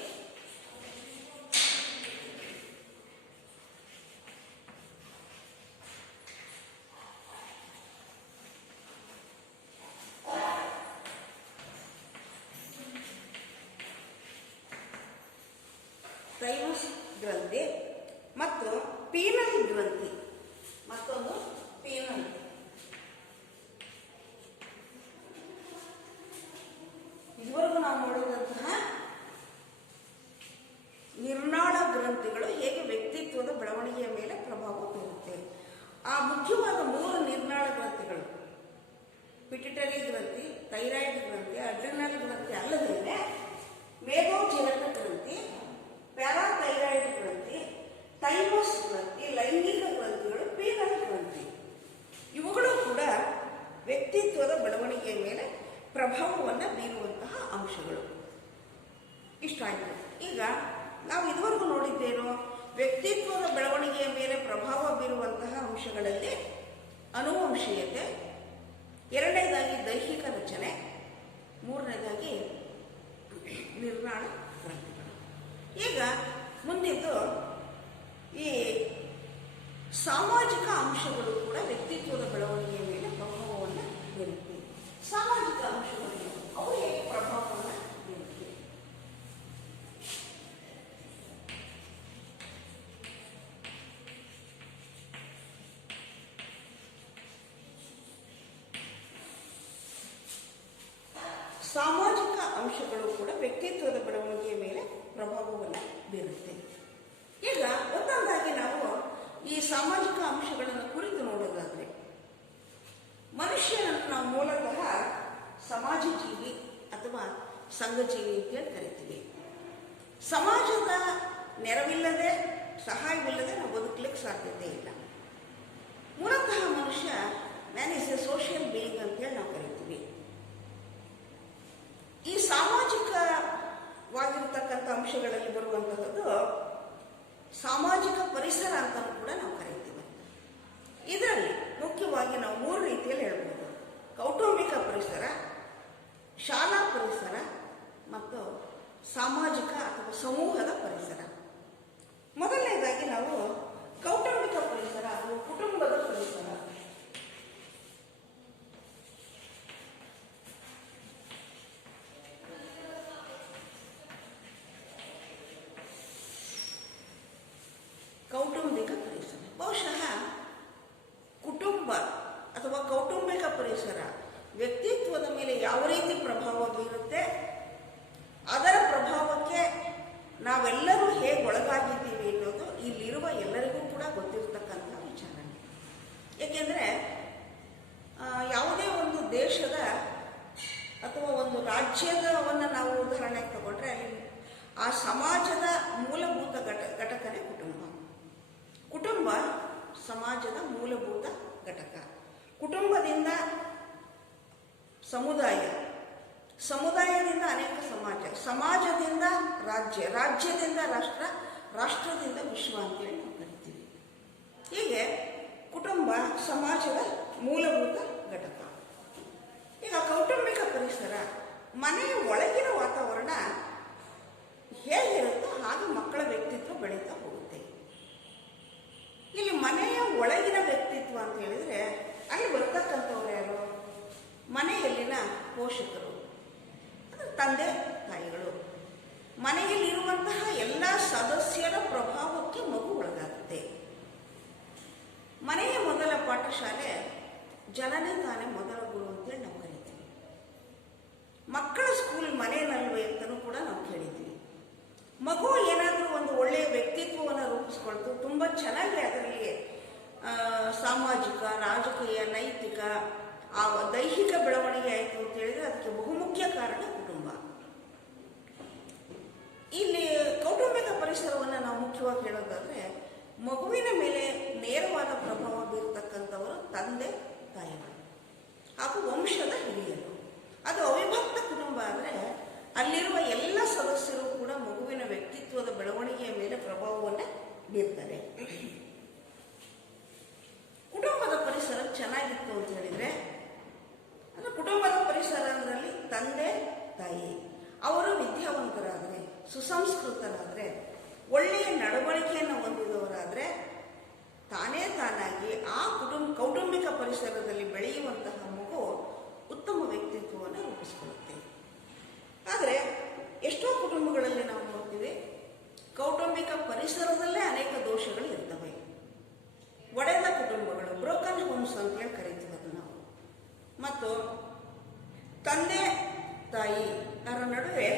ಮತ್ತು ಪೀನಲ್ ಗ್ರಂಥಿ. ಮತ್ತೊಂದು ಪೀನಲ್. ಇದುವರೆಗೂ ನಾವು ನೋಡಿದಂತಹ ನಿರ್ನಾಳ ಗ್ರಂಥಿಗಳು ಹೇಗೆ ವ್ಯಕ್ತಿತ್ವದ ಬೆಳವಣಿಗೆಯ ಮೇಲೆ ಪ್ರಭಾವ ಬೀರುತ್ತೆ. ಆ ಮುಖ್ಯವಾದ 3 ನಿರ್ನಾಳ ಗ್ರಂಥಿಗಳು ಪಿಟ್ಯುಟರಿ ಗ್ರಂಥಿ, ಥೈರಾಯ್ಡ್ ಗ್ರಂಥಿ, ಅಡ್ರಿನಲ್ ಗ್ರಂಥಿ ಅಲ್ಲದೇ ಮೇಧೋಜೀರಕ ಗ್ರಂಥಿ, ಪ್ಯಾರಾಥೈರಾಯ್ಡ್ ಗ್ರಂಥಿ, ಥೈಮಸ್ ಗ್ರಂಥಿ, ಲೈಂಗಿಕ ಗ್ರಂಥಿಗಳು, ಪೀನಲ್ ಗ್ರಂಥಿ. ಇವುಗಳು ಕೂಡ ವ್ಯಕ್ತಿತ್ವದ ಬೆಳವಣಿಗೆಯ ಪ್ರಭಾವವನ್ನು ಬೀರುವಂತಹ ಅಂಶಗಳು. ಇಷ್ಟ ಆಯಿತು. ಈಗ ನಾವು ಇದುವರೆಗೂ ನೋಡಿದ್ದೇನೋ ವ್ಯಕ್ತಿತ್ವದ ಬೆಳವಣಿಗೆಯ ಮೇಲೆ ಪ್ರಭಾವ ಬೀರುವಂತಹ ಅಂಶಗಳಲ್ಲಿ ಅನುವಂಶೀಯತೆ, ಎರಡನೇದಾಗಿ ದೈಹಿಕ ರಚನೆ, ಮೂರನೇದಾಗಿ ನಿರ್ನಾಳ ಗ್ರಂಥಿಗಳು. ಈಗ ಮುಂದಿದ್ದು ಈ ಸಾಮಾಜಿಕ ಅಂಶಗಳು ಕೂಡ ವ್ಯಕ್ತಿತ್ವದ ಬೆಳವಣಿಗೆಯ ಮೇಲೆ ಪ್ರಭಾವವನ್ನು ಬೀರುತ್ತೆ. ಸಾಮಾಜಿಕ ಅಂಶಗಳು ಅವು ಹೇಗೆ ಪ್ರಭಾವವನ್ನು ಬೀರುತ್ತೆ? ಸಾಮಾಜಿಕ ಅಂಶಗಳು ಕೂಡ ವ್ಯಕ್ತಿತ್ವದ ಬೆಳವಣಿಗೆಯ ಮೇಲೆ ಪ್ರಭಾವವನ್ನು ಬೀರುತ್ತೆ. ಈಗ ಒಂದೊಂದಾಗಿ ನಾವು ಈ ಸಾಮಾಜಿಕ ಅಂಶಗಳನ್ನು ಕುರಿತು ನೋಡೋದಾದ್ರೆ, ಮನುಷ್ಯನನ್ನು ನಾವು ಮೂಲತಃ ಸಮಾಜ ಜೀವಿ ಅಥವಾ ಸಂಘಜೀವಿ ಅಂತೇಳಿ ಕರಿತೀವಿ. ಸಮಾಜದ ನೆರವಿಲ್ಲದೆ, ಸಹಾಯವಿಲ್ಲದೆ ನಾವು ಬದುಕಲಿಕ್ಕೆ ಸಾಧ್ಯತೆ ಇಲ್ಲ. ಮೂಲತಃ ಮನುಷ್ಯ man is A social being ಅಂತೇಳಿ ನಾವು ಕರಿತೀವಿ. ಈ ಸಾಮಾಜಿಕವಾಗಿರ್ತಕ್ಕಂಥ ಅಂಶಗಳಲ್ಲಿ ಬರುವಂತಹದ್ದು ಸಾಮಾಜಿಕ ಪರಿಸರ ಅಂತ ಕೂಡ ನಾವು ಕರೀತೀವಿ. ಇದರಲ್ಲಿ ಮುಖ್ಯವಾಗಿ ನಾವು ಮೂರು ರೀತಿಯಲ್ಲಿ ಹೇಳ್ಬೋದು: ಕೌಟುಂಬಿಕ ಪರಿಸರ, ಶಾಲಾ ಪರಿಸರ ಮತ್ತು ಸಾಮಾಜಿಕ ಅಥವಾ ಸಮೂಹದ ಪರಿಸರ. ಮೊದಲನೇದಾಗಿ ನಾವು ಕೌಟುಂಬಿಕ ಪರಿಸರ ಅಥವಾ ಕುಟುಂಬದ ಪರಿಸರ. ಕೌಟುಂಬಿಕ ಪರಿಸರ ಬಹುಶಃ ಕುಟುಂಬ ಅಥವಾ ಕೌಟುಂಬಿಕ ಪರಿಸರ ವ್ಯಕ್ತಿತ್ವದ ಮೇಲೆ ಯಾವ ರೀತಿ ಪ್ರಭಾವ ಬೀರುತ್ತೆ, ಅದರ ಪ್ರಭಾವಕ್ಕೆ ನಾವೆಲ್ಲರೂ ಹೇಗೆ ಒಳಗಾಗಿದ್ದೀವಿ ಅನ್ನೋದು ಇಲ್ಲಿರುವ ಎಲ್ಲರಿಗೂ ಕೂಡ ಗೊತ್ತಿರತಕ್ಕಂಥ ವಿಚಾರ. ಏಕೆಂದರೆ ಯಾವುದೇ ಒಂದು ದೇಶದ ಅಥವಾ ಒಂದು ರಾಜ್ಯದವನ್ನು ನಾವು ಉದಾಹರಣೆಗೆ ತಗೊಂಡ್ರೆ ಅಲ್ಲಿ ಆ ಸಮಾಜದ ಮೂಲಭೂತ ಘಟಕನೇ ಕುಟುಂಬ. ಕುಟುಂಬ ಸಮಾಜದ ಮೂಲಭೂತ ಘಟಕ. ಕುಟುಂಬದಿಂದ ಸಮುದಾಯ, ಸಮುದಾಯದಿಂದ ಅನೇಕ ಸಮಾಜ, ಸಮಾಜದಿಂದ ರಾಜ್ಯ, ರಾಜ್ಯದಿಂದ ರಾಷ್ಟ್ರ, ರಾಷ್ಟ್ರದಿಂದ ವಿಶ್ವ ಅಂತೇಳಿ ನಾವು ಕರಿತೀವಿ. ಹೀಗೆ ಕುಟುಂಬ ಸಮಾಜದ ಮೂಲಭೂತ ಘಟಕ. ಈಗ ಕೌಟುಂಬಿಕ ಪರಿಸರ, ಮನೆಯ ಒಳಗಿನ ವಾತಾವರಣ ಹೇಗಿರುತ್ತೋ ಹಾಗೆ ಮಕ್ಕಳ ವ್ಯಕ್ತಿತ್ವ ಬೆಳೀತಾ ಹೋಗುತ್ತೆ. ಇಲ್ಲಿ ಮನೆಯ ಒಳಗಿನ ವ್ಯಕ್ತಿತ್ವ ಅಂತ ಹೇಳಿದ್ರೆ ಅಲ್ಲಿ ಬರ್ತಕ್ಕಂಥವ್ರು ಯಾರು? ಮನೆಯಲ್ಲಿನ ಪೋಷಕರು, ತಂದೆ ತಾಯಿಗಳು. ಮನೆಯಲ್ಲಿರುವಂತಹ ಎಲ್ಲ ಸದಸ್ಯರ ಪ್ರಭಾವಕ್ಕೆ ಮಗು ಒಳಗಾಗುತ್ತೆ. ಮನೆಯ ಮೊದಲ ಪಾಠಶಾಲೆ, ಜನನೇ ತಾನೇ ಮೊದಲ ಗುರು ಅಂತೇಳಿ ನಾವು ಕರಿತೀವಿ. ಮಕ್ಕಳ ಸ್ಕೂಲ್ ಮನೆಯಲ್ಲವೇ ಅಂತಲೂ ಕೂಡ ನಾವು ಕೇಳಿದ್ವಿ. ಮಗು ಏನಾದರೂ ಒಂದು ಒಳ್ಳೆಯ ವ್ಯಕ್ತಿತ್ವವನ್ನು ರೂಪಿಸ್ಕೊಳ್ತು, ತುಂಬ ಚೆನ್ನಾಗಿ ಅದರಲ್ಲಿ ಸಾಮಾಜಿಕ, ರಾಜಕೀಯ, ನೈತಿಕ, ಆ ದೈಹಿಕ ಬೆಳವಣಿಗೆ ಆಯಿತು ಅಂತ ಹೇಳಿದ್ರೆ ಅದಕ್ಕೆ ಬಹುಮುಖ್ಯ ಕಾರಣ ಕುಟುಂಬ. ಇಲ್ಲಿ ಕೌಟುಂಬಿಕ ಪರಿಸರವನ್ನು ನಾವು ಮುಖ್ಯವಾಗಿ ಹೇಳೋದಾದ್ರೆ, ಮಗುವಿನ ಮೇಲೆ ನೇರವಾದ ಪ್ರಭಾವ ಬೀರತಕ್ಕಂಥವರು ತಂದೆ ತಾಯಿಗಳು ಹಾಗೂ ವಂಶದ ಹಿರಿಯರು. ಅದು ಅವಿಭಕ್ತ ಕುಟುಂಬ ಅಂದರೆ ಅಲ್ಲಿರುವ ಎಲ್ಲ ಸದಸ್ಯರು ಕೂಡ ಮಗುವಿನ ವ್ಯಕ್ತಿತ್ವದ ಬೆಳವಣಿಗೆಯ ಮೇಲೆ ಪ್ರಭಾವವನ್ನು ಬೀರ್ತಾರೆ. ಕುಟುಂಬದ ಪರಿಸರ ಚೆನ್ನಾಗಿತ್ತು ಅಂತ ಹೇಳಿದ್ರೆ, ಅಂದರೆ ಕುಟುಂಬದ ಪರಿಸರದಲ್ಲಿ ತಂದೆ ತಾಯಿ ಅವರು ವಿದ್ಯಾವಂತರಾದರೆ, ಸುಸಂಸ್ಕೃತರಾದರೆ, ಒಳ್ಳೆಯ ನಡವಳಿಕೆಯನ್ನು ಹೊಂದಿದವರಾದರೆ ತಾನೇ ತಾನಾಗಿ ಆ ಕೌಟುಂಬಿಕ ಪರಿಸರದಲ್ಲಿ ಬೆಳೆಯುವಂತಹ ಮಗು ಉತ್ತಮ ವ್ಯಕ್ತಿತ್ವವನ್ನು ರೂಪಿಸಿಕೊಳ್ಳುತ್ತೆ. ಆದರೆ ಎಷ್ಟೋ ಕುಟುಂಬಗಳಲ್ಲಿ ನಾವು ನೋಡ್ತೀವಿ, ಕೌಟುಂಬಿಕ ಪರಿಸರದಲ್ಲೇ ಅನೇಕ ದೋಷಗಳು ಇರ್ತವೆ. ಒಡೆದ ಕುಟುಂಬಗಳು, ಬ್ರೋಕನ್ ಹೋಮ್ಸ್ ಅಂತೇಳಿ ಕರಿತೀವಿ ಅದು ನಾವು. ಮತ್ತು ತಂದೆ ತಾಯಿ ಅವರ ನಡುವೆ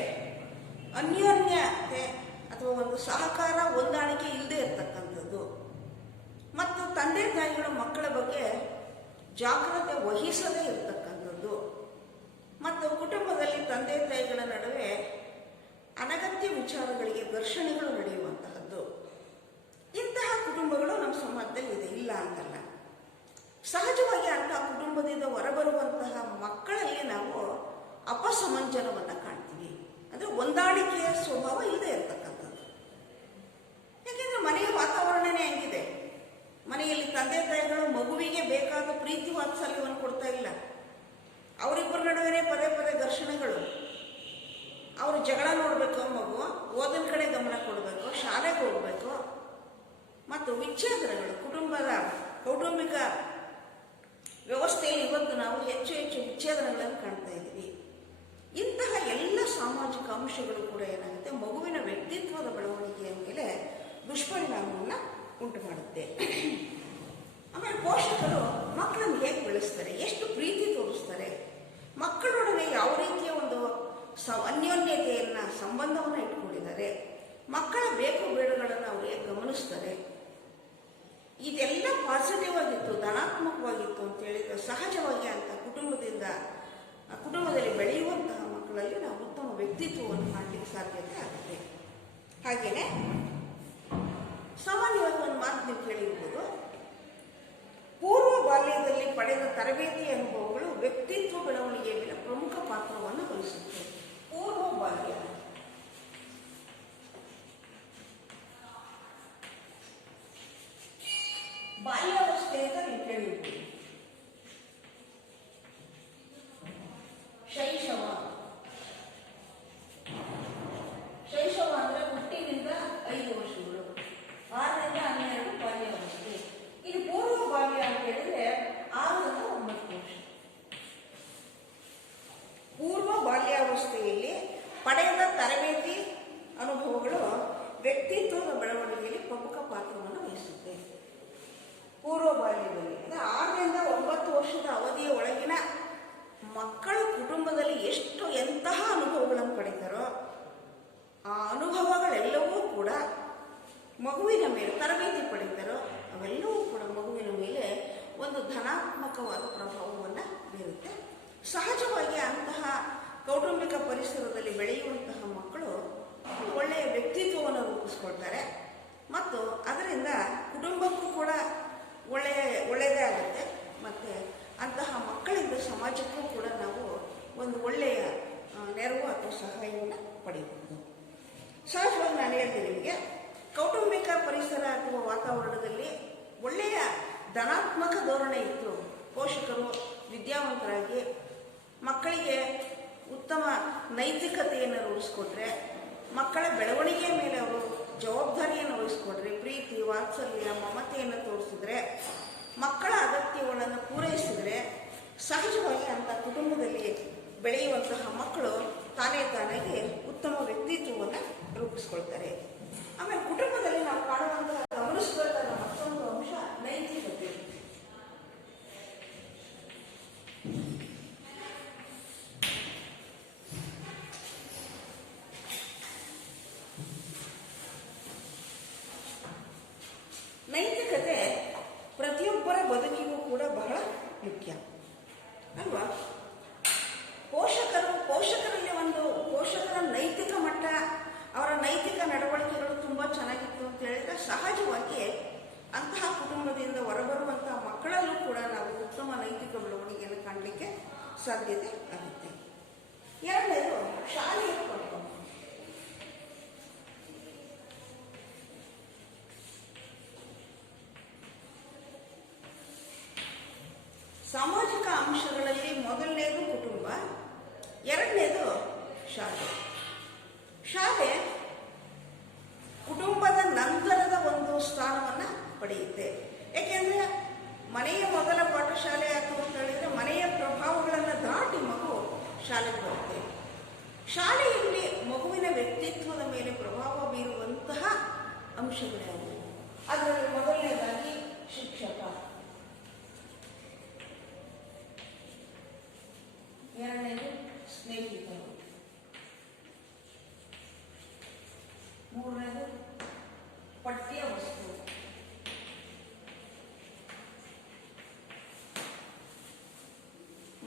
ಅನ್ಯೋನ್ಯತೆ ಅಥವಾ ಒಂದು ಸಹಕಾರ, ಹೊಂದಾಣಿಕೆ ಇಲ್ಲದೆ ಇರತಕ್ಕಂಥದ್ದು. ಮತ್ತು ತಂದೆ ತಾಯಿಗಳು ಮಕ್ಕಳ ಬಗ್ಗೆ ಜಾಗ್ರತೆ ವಹಿಸದೇ ಇರತಕ್ಕಂಥದ್ದು. ಮತ್ತು ಕುಟುಂಬದಲ್ಲಿ ತಂದೆ ತಾಯಿಗಳ ನಡುವೆ ಅನಗತ್ಯ ವಿಚಾರಗಳಿಗೆ ಘರ್ಷಣೆಗಳು ನಡೆಯುವಂತಹದ್ದು. ಇಂತಹ ಕುಟುಂಬಗಳು ನಮ್ಮ ಸಮಾಜದಲ್ಲಿ ಇದೆ, ಇಲ್ಲ ಅಂತಲ್ಲ. ಸಹಜವಾಗಿ ಅಂತಹ ಕುಟುಂಬದಿಂದ ಹೊರಬರುವಂತಹ ಮಕ್ಕಳಲ್ಲಿ ನಾವು ಮತ್ತು ವಿಚ್ಛೇದನಗಳು, ಕೌಟುಂಬಿಕ ವ್ಯವಸ್ಥೆಯಲ್ಲಿ ಇವತ್ತು ನಾವು ಹೆಚ್ಚು ಹೆಚ್ಚು ವಿಚ್ಛೇದನಗಳನ್ನು ಕಾಣ್ತಾ ಇದ್ದೀವಿ. ಇಂತಹ ಎಲ್ಲ ಸಾಮಾಜಿಕ ಅಂಶಗಳು ಕೂಡ ಏನಾಗುತ್ತೆ, ಮಗುವಿನ ವ್ಯಕ್ತಿತ್ವದ ಬೆಳವಣಿಗೆಯ ಮೇಲೆ ದುಷ್ಪರಿಣಾಮವನ್ನು ಉಂಟು ಮಾಡುತ್ತೆ. ಆಮೇಲೆ ಪೋಷಕರು ಮಕ್ಕಳನ್ನು ಹೇಗೆ ಬೆಳೆಸ್ತಾರೆ, ಎಷ್ಟು ಪ್ರೀತಿ ತೋರಿಸ್ತಾರೆ, ಮಕ್ಕಳೊಡನೆ ಯಾವ ರೀತಿಯ ಒಂದು ಅನ್ಯೋನ್ಯತೆಯನ್ನ ಸಂಬಂಧವನ್ನು ಇಟ್ಕೊಂಡಿದ್ದಾರೆ, ಮಕ್ಕಳ ಬೇಕು ಬೇಡಗಳನ್ನು ಅವರು ಹೇಗೆ ಗಮನಿಸ್ತಾರೆ, ಇದೆಲ್ಲ ಪಾಸಿಟಿವ್ ಆಗಿತ್ತು, ಧನಾತ್ಮಕವಾಗಿತ್ತು ಅಂತ ಹೇಳಿದ್ರೆ ಸಹಜವಾಗಿ ಅಂತ ಕುಟುಂಬದಲ್ಲಿ ಬೆಳೆಯುವಂತಹ ಮಕ್ಕಳಲ್ಲಿ ನಾವು ಉತ್ತಮ ವ್ಯಕ್ತಿತ್ವವನ್ನು ಮಾಡಲಿಕ್ಕೆ ಸಾಧ್ಯತೆ ಆಗುತ್ತೆ. ಹಾಗೆಯೇ ಸಾಮಾನ್ಯವಾಗಿ ಒಂದು ಮಾತು ನೀವು ಕೇಳಿರ್ಬೋದು, ಪೂರ್ವ ಬಾಲ್ಯದಲ್ಲಿ ಪಡೆದ ತರಬೇತಿ ಅನುಭವಗಳು ವ್ಯಕ್ತಿತ್ವ ಬೆಳವಣಿಗೆಯ ಮೇಲೆ ಪ್ರಮುಖ ಪಾತ್ರವನ್ನು ವಹಿಸುತ್ತವೆ. ಪೂರ್ವ ಬಾಲ್ಯಾವಸ್ಥೆಯಿಂದ ನೀವು ಕೇಳಿರ್ಬೋದು. ಶೈಶವ ಅಂದ್ರೆ ಹುಟ್ಟಿನಿಂದ 5 ವರ್ಷಗಳು, 6ರಿಂದ 12 ಬಾಲ್ಯಾವಸ್ಥೆ. ಇದು ಪೂರ್ವ ಬಾಲ್ಯ ಅಂತ ಹೇಳಿದ್ರೆ 6ರಿಂದ 9 ವರ್ಷ. ಪೂರ್ವ ಬಾಲ್ಯಾವಸ್ಥೆಯಲ್ಲಿ ಪಡೆದ ತರಬೇತಿ ಅನುಭವಗಳು ವ್ಯಕ್ತಿತ್ವದ ಬೆಳವಣಿಗೆಯಲ್ಲಿ ಪ್ರಮುಖ ಪಾತ್ರವನ್ನು ವಹಿಸುತ್ತೆ. ಪೂರ್ವ ಬಾಲ್ಯದಲ್ಲಿ 6ರಿಂದ 9 ವರ್ಷದ ಅವಧಿಯ ಒಳಗಿನ ಮಕ್ಕಳು ಕುಟುಂಬದಲ್ಲಿ ಎಂತಹ ಅನುಭವಗಳನ್ನು ಪಡಿತಾರೋ ಆ ಅನುಭವಗಳೆಲ್ಲವೂ ಕೂಡ ಮಗುವಿನ ಮೇಲೆ ತರಬೇತಿ ಪಡಿತಾರೋ ಅವೆಲ್ಲವೂ ಕೂಡ ಮಗುವಿನ ಮೇಲೆ ಒಂದು ಧನಾತ್ಮಕವಾದ ಪ್ರಭಾವವನ್ನು ಬೀರುತ್ತೆ. ಸಹಜವಾಗಿ ಅಂತಹ ಕೌಟುಂಬಿಕ ಪರಿಸರದಲ್ಲಿ ಬೆಳೆಯುವಂತಹ ಮಕ್ಕಳು ಒಳ್ಳೆಯ ವ್ಯಕ್ತಿತ್ವವನ್ನು ರೂಪಿಸ್ಕೊಳ್ತಾರೆ ಮತ್ತು ಅದರಿಂದ ಕುಟುಂಬಕ್ಕೂ ಕೂಡ ಒಳ್ಳೆಯದೇ ಆಗುತ್ತೆ. ಮತ್ತು ಅಂತಹ ಮಕ್ಕಳಿಂದ ಸಮಾಜಕ್ಕೂ ಕೂಡ ನಾವು ಒಂದು ಒಳ್ಳೆಯ ನೆರವು ಅಥವಾ ಸಹಾಯವನ್ನು ಪಡೆಯಬಹುದು. ಸಹಜವಾಗಿ ನಾನು ಹೇಳ್ತೀನಿ ನಿಮಗೆ, ಕೌಟುಂಬಿಕ ಪರಿಸರ ಅಥವಾ ವಾತಾವರಣದಲ್ಲಿ ಒಳ್ಳೆಯ ಧನಾತ್ಮಕ ಧೋರಣೆ ಇತ್ತು, ಪೋಷಕರು ವಿದ್ಯಾವಂತರಾಗಿ ಮಕ್ಕಳಿಗೆ ಉತ್ತಮ ನೈತಿಕತೆಯನ್ನು ರೂಢಿಸ್ಕೊಟ್ರೆ, ಮಕ್ಕಳ ಬೆಳವಣಿಗೆಯ ಮೇಲೆ ಅವರು ಜವಾಬ್ದಾರಿಯನ್ನು ವಹಿಸ್ಕೊಡ್ರೆ, ಪ್ರೀತಿ ವಾತ್ಸಲ್ಯ ಮಮತೆಯನ್ನು ತೋರಿಸಿದ್ರೆ, ಮಕ್ಕಳ ಅಗತ್ಯಗಳನ್ನು ಪೂರೈಸಿದರೆ ಸಹಜವಾಗಿ ಅಂತ ಕುಟುಂಬದಲ್ಲಿ ಬೆಳೆಯುವಂತಹ ಮಕ್ಕಳು ತಾನಾಗಿ ಉತ್ತಮ ವ್ಯಕ್ತಿತ್ವವನ್ನು ರೂಪಿಸ್ಕೊಳ್ತಾರೆ. ಆಮೇಲೆ ಕುಟುಂಬದಲ್ಲಿ ನಾವು ಕಾಣುವಂತಹ ಗಮನಿಸಬೇಕಾದ ಮತ್ತೊಂದು ಅಂಶ ನೈತಿಕತೆ. ನೈತಿಕತೆ ಪ್ರತಿಯೊಬ್ಬರ ಬದುಕಿಗೂ ಕೂಡ ಬಹಳ ಮುಖ್ಯ ಅಲ್ವಾ? ಪೋಷಕರಲ್ಲಿ ಪೋಷಕರ ನೈತಿಕ ಮಟ್ಟ, ಅವರ ನೈತಿಕ ನಡವಳಿಕೆಗಳು ತುಂಬ ಚೆನ್ನಾಗಿತ್ತು ಅಂತ ಹೇಳಿದ್ರೆ ಸಹಜವಾಗಿ ಅಂತಹ ಕುಟುಂಬದಿಂದ ಹೊರಬರುವಂತಹ ಮಕ್ಕಳಲ್ಲೂ ಕೂಡ ನಾವು ಉತ್ತಮ ನೈತಿಕ ಬೆಳವಣಿಗೆಯನ್ನು ಕಾಣಲಿಕ್ಕೆ ಸಾಧ್ಯತೆ ಆಗುತ್ತೆ. ಎರಡನೇದು ಶಾಲೆಯ ಪ್ರಭಾವ. ಸಾಮಾಜಿಕ ಅಂಶಗಳಲ್ಲಿ ಮೊದಲನೇದು ಕುಟುಂಬ, ಎರಡನೇದು ಶಾಲೆ ಕುಟುಂಬದ ನಂತರದ ಒಂದು ಸ್ಥಾನವನ್ನು ಪಡೆಯುತ್ತೆ. ಏಕೆಂದರೆ ಮನೆಯ ಮೊದಲ ಪಾಠಶಾಲೆ ಅಥವಾ ಅಂತ ಹೇಳಿದ್ರೆ ಮನೆಯ ಪ್ರಭಾವಗಳನ್ನು ದಾಟಿ ಮಗು ಶಾಲೆಗೆ ಬರುತ್ತೆ. ಶಾಲೆಯಲ್ಲಿ ಮಗುವಿನ ವ್ಯಕ್ತಿತ್ವದ ಮೇಲೆ ಪ್ರಭಾವ ಬೀರುವಂತಹ ಅಂಶಗಳಾಗಿವೆ. ಅದರಲ್ಲಿ ಮೊದಲನೇದಾಗಿ ಶಿಕ್ಷಕ, ಎರಡನೇದು ಸ್ನೇಹಿತರು, ಮೂರನೇದು ಪಠ್ಯ ವಸ್ತು,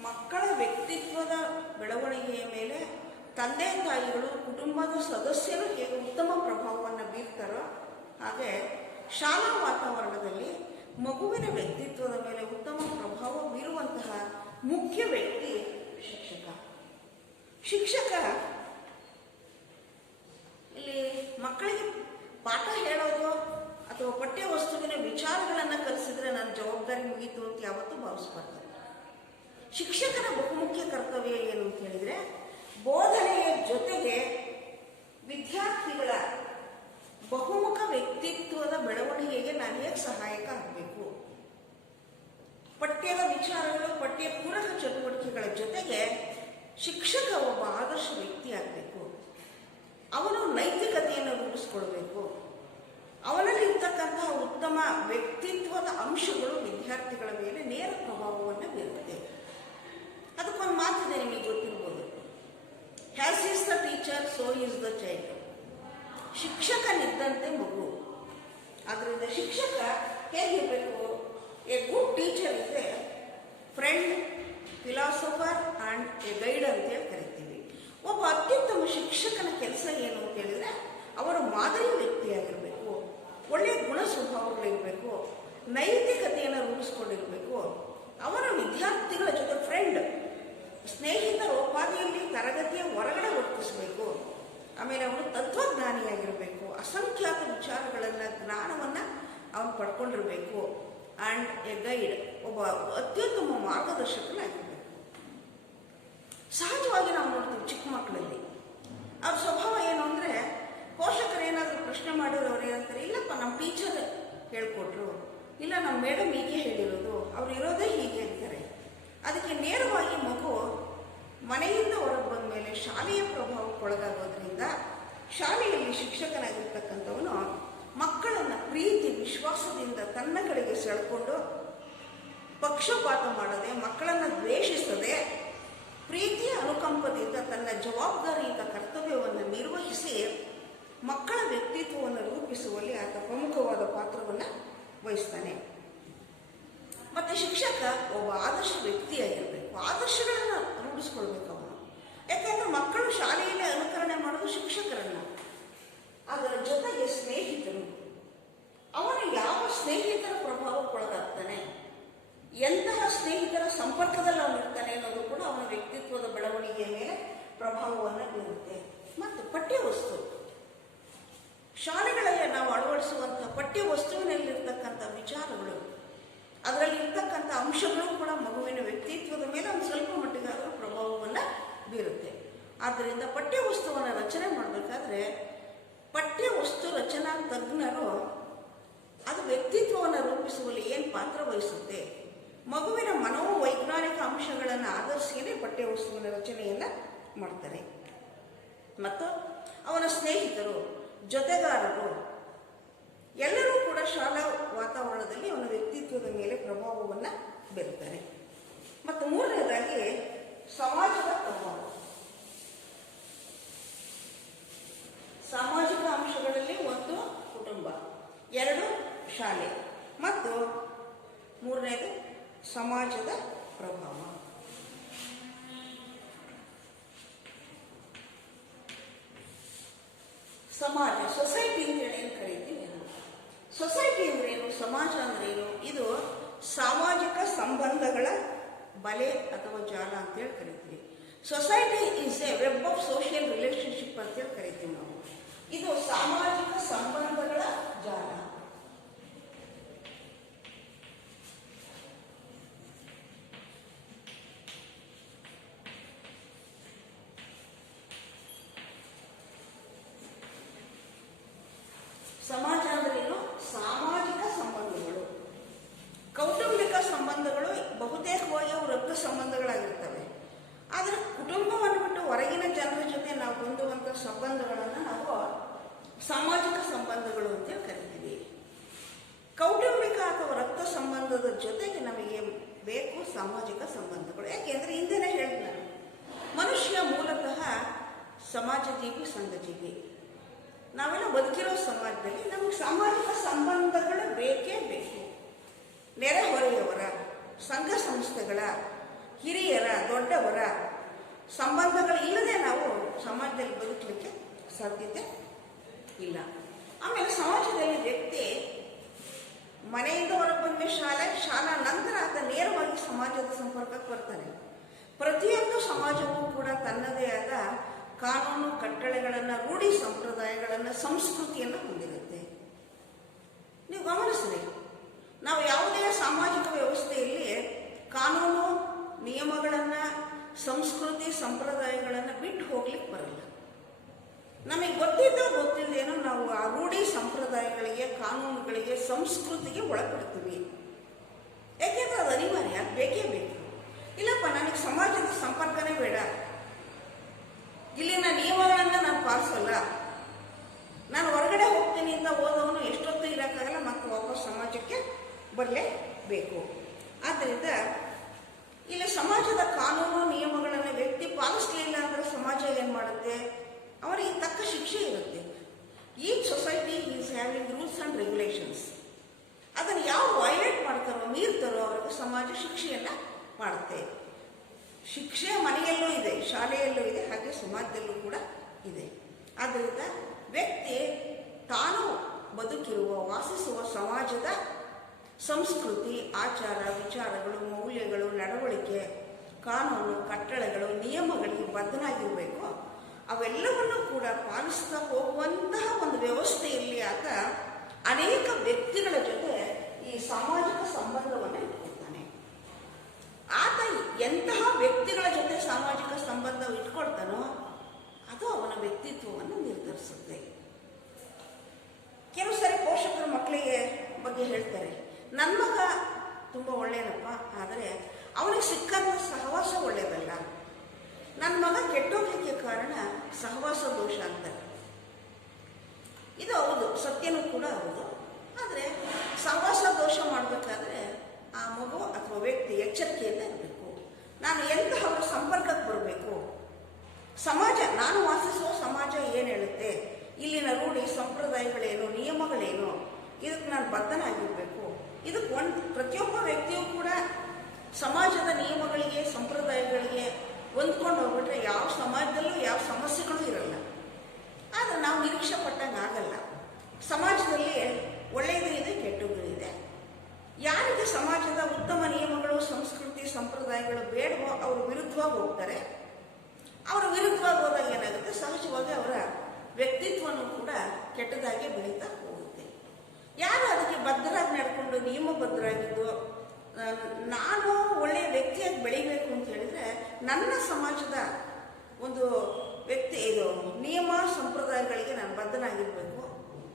ಮಕ್ಕಳ ವ್ಯಕ್ತಿತ್ವದ ಬೆಳವಣಿಗೆಯ ಮೇಲೆ ತಂದೆ ತಾಯಿಗಳು ಕುಟುಂಬದ ಸದಸ್ಯರು ಹೇಗೆ ಉತ್ತಮ ಪ್ರಭಾವವನ್ನು ಬೀರ್ತಾರೋ ಹಾಗೆ ಶಾಲಾ ವಾತಾವರಣದಲ್ಲಿ ಮಗುವಿನ ವ್ಯಕ್ತಿತ್ವದ ಮೇಲೆ ಉತ್ತಮ ಪ್ರಭಾವ ಬೀರುವಂತಹ ಮುಖ್ಯ ವ್ಯಕ್ತಿ ಶಿಕ್ಷಕ. ಇಲ್ಲಿ ಮಕ್ಕಳಿಗೆ ಪಾಠ ಹೇಳೋದು ಅಥವಾ ಪಠ್ಯ ವಸ್ತುವಿನ ವಿಚಾರಗಳನ್ನು ಕಲಿಸಿದ್ರೆ ನನ್ನ ಜವಾಬ್ದಾರಿ ಮುಗೀತು ಅಂತ ಯಾವತ್ತೂ ಭಾವಿಸ್ಬಾರ್ದು. ಶಿಕ್ಷಕನ ಬಹುಮುಖ್ಯ ಕರ್ತವ್ಯ ಏನು ಅಂತ ಹೇಳಿದ್ರೆ, ಬೋಧನೆಯ ಜೊತೆಗೆ ವಿದ್ಯಾರ್ಥಿಗಳ ಬಹುಮುಖ ವ್ಯಕ್ತಿತ್ವದ ಬೆಳವಣಿಗೆಗೆ ನಾನು ಹೇಗೆ ಸಹಾಯಕ ಆಗಬೇಕು, ಪಠ್ಯದ ವಿಚಾರಗಳು, ಪಠ್ಯ ಪೂರಕ ಚಟುವಟಿಕೆಗಳ ಜೊತೆಗೆ ಶಿಕ್ಷಕ ಒಬ್ಬ ಆದರ್ಶ ವ್ಯಕ್ತಿ ಆಗಬೇಕು. ಅವನು ನೈತಿಕತೆಯನ್ನು ರೂಪಿಸ್ಕೊಳ್ಬೇಕು. ಅವನಲ್ಲಿ ಇರ್ತಕ್ಕಂತಹ ಉತ್ತಮ ವ್ಯಕ್ತಿತ್ವದ ಅಂಶಗಳು ವಿದ್ಯಾರ್ಥಿಗಳ ಮೇಲೆ ನೇರ ಪ್ರಭಾವವನ್ನು ಬೀರುತ್ತೆ. ಅದಕ್ಕೊಂದು ಮಾತಿದೆ, ನಿಮಗೆ ಗೊತ್ತಿರ್ಬೋದು, as is the teacher so is the child. ಶಿಕ್ಷಕನಿದ್ದಂತೆ ಮಗು. ಆದ್ದರಿಂದ ಶಿಕ್ಷಕ ಹೇಗಿರಬೇಕು? A good teacher is a friend, philosopher and a guide ಅಂತೇಳಿ ಕರಿತೀವಿ. ಒಬ್ಬ ಅತ್ಯುತ್ತಮ ಶಿಕ್ಷಕನ ಕೆಲಸ ಏನು ಅಂತ ಹೇಳಿದ್ರೆ, ಅವರು ಮಾದರಿ ವ್ಯಕ್ತಿಯಾಗಿರಬೇಕು, ಒಳ್ಳೆಯ ಗುಣ ಸ್ವಭಾವಗಳಿರಬೇಕು, ನೈತಿಕತೆಯನ್ನು ರೂಪಿಸ್ಕೊಂಡಿರಬೇಕು. ಅವರ ವಿದ್ಯಾರ್ಥಿಗಳ ಜೊತೆ ಫ್ರೆಂಡ್, ಸ್ನೇಹಿತರ ಉಪಾಧಿಯಲ್ಲಿ ತರಗತಿಯ ಹೊರಗಡೆ ವರ್ತಿಸಬೇಕು. ಆಮೇಲೆ ಅವನು ತತ್ವಜ್ಞಾನಿಯಾಗಿರಬೇಕು, ಅಸಂಖ್ಯಾತ ವಿಚಾರಗಳನ್ನು, ಜ್ಞಾನವನ್ನು ಅವನು ಪಡ್ಕೊಂಡಿರಬೇಕು. ಆ್ಯಂಡ್ ಎ ಗೈಡ್, ಒಬ್ಬ ಅತ್ಯುತ್ತಮ ಮಾರ್ಗದರ್ಶಕನಾಗಿರಬೇಕು. ಸಹಜವಾಗಿ ನಾವು ನೋಡ್ತೀವಿ ಚಿಕ್ಕ ಮಕ್ಕಳಲ್ಲಿ ಅವ್ರ ಸ್ವಭಾವ ಏನು ಅಂದರೆ, ಪೋಷಕರು ಏನಾದರೂ ಪ್ರಶ್ನೆ ಮಾಡಿದ್ರು ಅವ್ರು ಏನಂತಾರೆ, ಇಲ್ಲಪ್ಪ ನಮ್ಮ ಟೀಚರ್ ಹೇಳ್ಕೊಟ್ರು, ಇಲ್ಲ ನಮ್ಮ ಮೇಡಮ್ ಹೀಗೆ ಹೇಳಿರೋದು, ಅವ್ರು ಇರೋದೇ ಹೀಗೆ ಅಂತಾರೆ. ಅದಕ್ಕೆ ನೇರವಾಗಿ ಮಗು ಮನೆಯಿಂದ ಹೊರಗೆ ಬಂದ ಮೇಲೆ ಶಾಲೆಯ ಪ್ರಭಾವಕ್ಕೊಳಗಾಗೋದ್ರಿಂದ ಶಾಲೆಯಲ್ಲಿ ಶಿಕ್ಷಕನಾಗಿರ್ತಕ್ಕಂಥವನು ಮಕ್ಕಳನ್ನು ಪ್ರೀತಿ ವಿಶ್ವಾಸದಿಂದ ತನ್ನ ಕಡೆಗೆ ಸೆಳ್ಕೊಂಡು, ಪಕ್ಷಪಾತ ಮಾಡದೆ, ಮಕ್ಕಳನ್ನು ದ್ವೇಷಿಸದೆ, ಪ್ರೀತಿಯ ಅನುಕಂಪದಿಂದ ತನ್ನ ಜವಾಬ್ದಾರಿಯುತ ಕರ್ತವ್ಯವನ್ನು ನಿರ್ವಹಿಸಿ ಮಕ್ಕಳ ವ್ಯಕ್ತಿತ್ವವನ್ನು ರೂಪಿಸುವಲ್ಲಿ ಆತ ಪ್ರಮುಖವಾದ ಪಾತ್ರವನ್ನು ವಹಿಸ್ತಾನೆ. ಮತ್ತು ಶಿಕ್ಷಕ ಒಬ್ಬ ಆದರ್ಶ ವ್ಯಕ್ತಿಯಾಗಿರಬೇಕು. ಆದರ್ಶಗಳನ್ನು ರೂಢಿಸ್ಕೊಳ್ಬೇಕು ಅವನು. ಯಾಕೆಂದರೆ ಮಕ್ಕಳು ಶಾಲೆಯಲ್ಲಿ ಅನುಕರಣೆ ಮಾಡೋದು ಶಿಕ್ಷಕರನ್ನು. ಅದರ ಜೊತೆಗೆ ಸ್ನೇಹಿತರು, ಅವನು ಯಾವ ಸ್ನೇಹಿತರ ಪ್ರಭಾವಕ್ಕೊಳಗಾಗ್ತಾನೆ, ಎಂತಹ ಸ್ನೇಹಿತರ ಸಂಪರ್ಕದಲ್ಲಿ ಅವನಿರ್ತಾನೆ ಅನ್ನೋದು ಕೂಡ ಅವನ ವ್ಯಕ್ತಿತ್ವದ ಬೆಳವಣಿಗೆಯ ಮೇಲೆ ಪ್ರಭಾವವನ್ನು ಬೀರುತ್ತೆ. ಮತ್ತು ಪಠ್ಯವಸ್ತು, ಶಾಲೆಗಳಲ್ಲಿ ನಾವು ಅಳವಡಿಸುವಂಥ ಪಠ್ಯ ವಸ್ತುವಿನಲ್ಲಿರ್ತಕ್ಕಂಥ ವಿಚಾರಗಳು, ಅದರಲ್ಲಿ ಇರ್ತಕ್ಕಂಥ ಅಂಶಗಳು ಕೂಡ ಮಗುವಿನ ವ್ಯಕ್ತಿತ್ವದ ಮೇಲೆ ಒಂದು ಸ್ವಲ್ಪ ಮಟ್ಟಿಗಾದರೂ ಪ್ರಭಾವವನ್ನು ಬೀರುತ್ತೆ. ಆದ್ದರಿಂದ ಪಠ್ಯವಸ್ತುವನ್ನು ರಚನೆ ಮಾಡಬೇಕಾದ್ರೆ ಪಠ್ಯವಸ್ತು ರಚನಾ ತಜ್ಞರು ಅದು ವ್ಯಕ್ತಿತ್ವವನ್ನು ರೂಪಿಸುವಲ್ಲಿ ಏನು ಪಾತ್ರ ವಹಿಸುತ್ತೆ, ಮಗುವಿನ ಮನೋವೈಜ್ಞಾನಿಕ ಅಂಶಗಳನ್ನು ಆಧರಿಸಿಯೇ ಪಠ್ಯವಸ್ತುವಿನ ರಚನೆಯನ್ನು ಮಾಡ್ತಾರೆ. ಮತ್ತು ಅವನ ಸ್ನೇಹಿತರು, ಜೊತೆಗಾರರು ಎಲ್ಲರೂ ಕೂಡ ಶಾಲಾ ವಾತಾವರಣದಲ್ಲಿ ಅವನ ವ್ಯಕ್ತಿತ್ವದ ಮೇಲೆ ಪ್ರಭಾವವನ್ನು ಬೀರುತ್ತಾರೆ. ಮತ್ತು ಮೂರನೇದಾಗಿ ಸಮಾಜದ ಪ್ರಭಾವ. ಸಾಮಾಜಿಕ ಅಂಶಗಳಲ್ಲಿ ಒಂದು ಕುಟುಂಬ, ಎರಡು ಶಾಲೆ, ಮತ್ತು ಮೂರನೇದು ಸಮಾಜದ ಪ್ರಭಾವ. ಸಮಾಜ, ಸೊಸೈಟಿ ಅಂತೇಳಿ ಏನು ಕರೀತೀವಿ. ಸೊಸೈಟಿ ಅಂದ್ರೇನು, ಸಮಾಜ ಅಂದ್ರೇನು? ಇದು ಸಾಮಾಜಿಕ ಸಂಬಂಧಗಳ ಬಲೆ ಅಥವಾ ಜಾಲ ಅಂತೇಳಿ ಕರಿತೀವಿ. Society is A web of social relationship ಅಂತೇಳಿ ಕರಿತೀವಿ ನಾವು. ಇದು ಸಾಮಾಜಿಕ ಸಂಬಂಧಗಳ ಜಾಲ. ಸಮಾಜ ಅಂದ್ರೇನು? ಸಾಮಾಜಿಕ ಸಂಬಂಧಗಳು. ಕೌಟುಂಬಿಕ ಸಂಬಂಧಗಳು ಬಹುತೇಕವಾಗಿ ಅವು ರಕ್ತ ಸಂಬಂಧಗಳಾಗಿರ್ತವೆ. ಆದರೆ ಕುಟುಂಬವನ್ನು ಬಿಟ್ಟು ಹೊರಗಿನ ಜನರ ಜೊತೆ ನಾವು ಹೊಂದುವಂಥ ಸಂಬಂಧಗಳನ್ನು ನಾವು ಸಾಮಾಜಿಕ ಸಂಬಂಧಗಳು ಅಂತ ಕರಿತೀವಿ. ಕೌಟುಂಬಿಕ ಅಥವಾ ರಕ್ತ ಸಂಬಂಧದ ಜೊತೆಗೆ ನಮಗೆ ಬೇಕು ಸಾಮಾಜಿಕ ಸಂಬಂಧಗಳು. ಯಾಕೆಂದರೆ ಹಿಂದೆನೇ ಹೇಳಿದ ನಾನು, ಮನುಷ್ಯ ಮೂಲತಃ ಸಮಾಜಜೀವಿ, ಸಂಘಜೀವಿ. ನಾವೆಲ್ಲ ಬದುಕಿರೋ ಸಮಾಜದಲ್ಲಿ ನಮಗೆ ಸಾಮಾಜಿಕ ಸಂಬಂಧಗಳು ಬೇಕೇ ಬೇಕು. ನೆರೆಹೊರೆಯವರ, ಸಂಘ ಸಂಸ್ಥೆಗಳ, ಹಿರಿಯರ, ದೊಡ್ಡವರ ಸಂಬಂಧಗಳು ಇಲ್ಲದೆ ನಾವು ಸಮಾಜದಲ್ಲಿ ಬದುಕಲಿಕ್ಕೆ ಸಾಧ್ಯತೆ ಇಲ್ಲ. ಆಮೇಲೆ ಸಮಾಜದಲ್ಲಿ ವ್ಯಕ್ತಿ ಮನೆಯಿಂದ ಹೊರಗೆ ಬಂದ ಶಾಲೆ, ಶಾಲಾ ನಂತರ ಆತ ನೇರವಾಗಿ ಸಮಾಜದ ಸಂಪರ್ಕಕ್ಕೆ ಬರ್ತಾನೆ. ಪ್ರತಿಯೊಂದು ಸಮಾಜವೂ ಕೂಡ ತನ್ನದೇ ಆದ ಕಾನೂನು ಕಟ್ಟಳೆಗಳನ್ನು, ರೂಢಿ ಸಂಪ್ರದಾಯಗಳನ್ನು, ಸಂಸ್ಕೃತಿಯನ್ನು ಹೊಂದಿರುತ್ತೆ. ನೀವು ಗಮನಿಸ್ರಿ, ನಾವು ಯಾವುದೇ ಸಾಮಾಜಿಕ ವ್ಯವಸ್ಥೆಯಲ್ಲಿ ಕಾನೂನು ನಿಯಮಗಳನ್ನು, ಸಂಸ್ಕೃತಿ ಸಂಪ್ರದಾಯಗಳನ್ನು ಬಿಟ್ಟು ಹೋಗ್ಲಿಕ್ಕೆ ಬರಲ್ಲ. ನಮಗೆ ಗೊತ್ತಿದ್ದೋ ಗೊತ್ತಿಲ್ಲದೇನೋ ನಾವು ಆ ರೂಢಿ ಸಂಪ್ರದಾಯಗಳಿಗೆ, ಕಾನೂನುಗಳಿಗೆ, ಸಂಸ್ಕೃತಿಗೆ ಒಳಪಡ್ತೀವಿ. ಯಾಕೆಂದ್ರೆ ಅದು ಅನಿವಾರ್ಯ, ಬೇಕೇ ಬೇಕು. ಇಲ್ಲಪ್ಪ ನನಗೆ ಸಮಾಜದ ಸಂಪರ್ಕನೇ ಬೇಡ, ಇಲ್ಲಿನ ನಿಯಮಗಳನ್ನು ನಾನು ಪಾಲಿಸಲ್ಲ, ನಾನು ಹೊರಗಡೆ ಹೋಗ್ತೀನಿ ಅಂತ ಹೋದವನು ಎಷ್ಟೊತ್ತು ಇರೋಕ್ಕಾಗಲ್ಲ, ಮತ್ತು ವಾಪಸ್ ಸಮಾಜಕ್ಕೆ ಬರಲೇಬೇಕು. ಆದ್ದರಿಂದ ಇಲ್ಲಿ ಸಮಾಜದ ಕಾನೂನು ನಿಯಮಗಳನ್ನು ವ್ಯಕ್ತಿ ಪಾಲಿಸಲಿಲ್ಲ ಅಂದರೆ ಸಮಾಜ ಏನು ಮಾಡುತ್ತೆ? ಅವರಿಗೆ ತಕ್ಕ ಶಿಕ್ಷೆ ಇರುತ್ತೆ. Each society is having rules and regulations. ಅದನ್ನು ಯಾರು ವೈಲೇಟ್ ಮಾಡ್ತಾರೋ, ಮೀರ್ತಾರೋ ಅವರಿಗೆ ಸಮಾಜ ಶಿಕ್ಷೆಯನ್ನು ಮಾಡುತ್ತೆ. ಶಿಕ್ಷೆ ಮನೆಯಲ್ಲೂ ಇದೆ, ಶಾಲೆಯಲ್ಲೂ ಇದೆ, ಹಾಗೆ ಸಮಾಜದಲ್ಲೂ ಕೂಡ ಇದೆ. ಆದ್ದರಿಂದ ವ್ಯಕ್ತಿ ತಾನು ಬದುಕಿರುವ, ವಾಸಿಸುವ ಸಮಾಜದ ಸಂಸ್ಕೃತಿ, ಆಚಾರ, ವಿಚಾರಗಳು, ಮೌಲ್ಯಗಳು, ನಡವಳಿಕೆ, ಕಾನೂನು, ಕಟ್ಟಳೆಗಳು, ನಿಯಮಗಳಿಗೆ ಬದ್ಧನಾಗಿರಬೇಕು. ಅವೆಲ್ಲವನ್ನೂ ಕೂಡ ಪಾಲಿಸ್ತಾ ಹೋಗುವಂತಹ ಒಂದು ವ್ಯವಸ್ಥೆಯಲ್ಲಿ ಆತ ಅನೇಕ ವ್ಯಕ್ತಿಗಳ ಜೊತೆ ಈ ಸಾಮಾಜಿಕ ಸಂಬಂಧವನ್ನು ಇಟ್ಕೊಳ್ತಾನೆ. ಆತ ಎಂತಹ ವ್ಯಕ್ತಿಗಳ ಜೊತೆ ಸಾಮಾಜಿಕ ಸಂಬಂಧ ಇಟ್ಕೊಳ್ತಾನೋ ಅದು ಅವನ ವ್ಯಕ್ತಿತ್ವವನ್ನು ನಿರ್ಧರಿಸುತ್ತೆ. ಕೆಲವು ಸರಿ ಪೋಷಕರು ಮಕ್ಕಳಿಗೆ ಬಗ್ಗೆ ಹೇಳ್ತಾರೆ, ನನ್ನ ಮಗ ತುಂಬ ಒಳ್ಳೆಯನಪ್ಪ, ಆದರೆ ಅವನಿಗೆ ಸಿಕ್ಕಂಥ ಸಹವಾಸ ಒಳ್ಳೆಯದಲ್ಲ, ನನ್ನ ಮಗ ಕೆಟ್ಟೋಗ್ಲಿಕ್ಕೆ ಕಾರಣ ಸಹವಾಸ ದೋಷ ಅಂತಾರೆ. ಇದು ಹೌದು, ಸತ್ಯನೂ ಕೂಡ ಹೌದು. ಆದರೆ ಸಹವಾಸ ದೋಷ ಮಾಡಬೇಕಾದ್ರೆ ಆ ಮಗು ಅಥವಾ ವ್ಯಕ್ತಿ ಎಚ್ಚರಿಕೆಯಿಂದ ಇರಬೇಕು. ನಾನು ಎಂತಹವರ ಸಂಪರ್ಕಕ್ಕೆ ಬರಬೇಕು, ಸಮಾಜ, ನಾನು ವಾಸಿಸುವ ಸಮಾಜ ಏನು ಹೇಳುತ್ತೆ, ಇಲ್ಲಿನ ರೂಢಿ ಸಂಪ್ರದಾಯಗಳೇನು, ನಿಯಮಗಳೇನು, ಇದಕ್ಕೆ ನಾನು ಬದ್ಧನಾಗಿರಬೇಕು. ಇದಕ್ಕೆ ಪ್ರತಿಯೊಬ್ಬ ವ್ಯಕ್ತಿಯೂ ಕೂಡ ಸಮಾಜದ ನಿಯಮಗಳಿಗೆ, ಸಂಪ್ರದಾಯಗಳಿಗೆ ಹೊಂದ್ಕೊಂಡು ಹೋಗ್ಬಿಟ್ರೆ ಯಾವ ಸಮಾಜದಲ್ಲೂ ಯಾವ ಸಮಸ್ಯೆಗಳೂ ಇರಲ್ಲ. ಆದರೆ ನಾವು ನಿರೀಕ್ಷೆ ಪಟ್ಟಂಗೆ ಆಗಲ್ಲ. ಸಮಾಜದಲ್ಲಿ ಒಳ್ಳೆಯದು ಇದೆ, ಕೆಟ್ಟದ್ದು ಇದೆ. ಯಾರಿಗೆ ಸಮಾಜದ ಉತ್ತಮ ನಿಯಮಗಳು, ಸಂಸ್ಕೃತಿ, ಸಂಪ್ರದಾಯಗಳು ಬೇಡವೋ ಅವರು ವಿರುದ್ಧವಾಗಿ ಹೋಗ್ತಾರೆ. ಅವರ ವಿರುದ್ಧವಾಗಿ ಹೋದಾಗ ಏನಾಗುತ್ತೆ? ಸಹಜವಾಗಿ ಅವರ ವ್ಯಕ್ತಿತ್ವನೂ ಕೂಡ ಕೆಟ್ಟದಾಗಿ ಬೆಳೀತಾ ಹೋಗುತ್ತೆ. ಯಾರು ಅದಕ್ಕೆ ಬದ್ಧರಾಗಿ ನಡ್ಕೊಂಡು ನಿಯಮಬದ್ಧರಾಗಿದ್ದು ನಾನು ಒಳ್ಳೆಯ ವ್ಯಕ್ತಿಯಾಗಿ ಬೆಳಿಬೇಕು ಅಂತ ಹೇಳಿದರೆ ನನ್ನ ಸಮಾಜದ ಒಂದು ವ್ಯಕ್ತಿ ಇದು ನಿಯಮ ಸಂಪ್ರದಾಯಗಳಿಗೆ ನಾನು ಬದ್ಧನಾಗಿರಬೇಕು,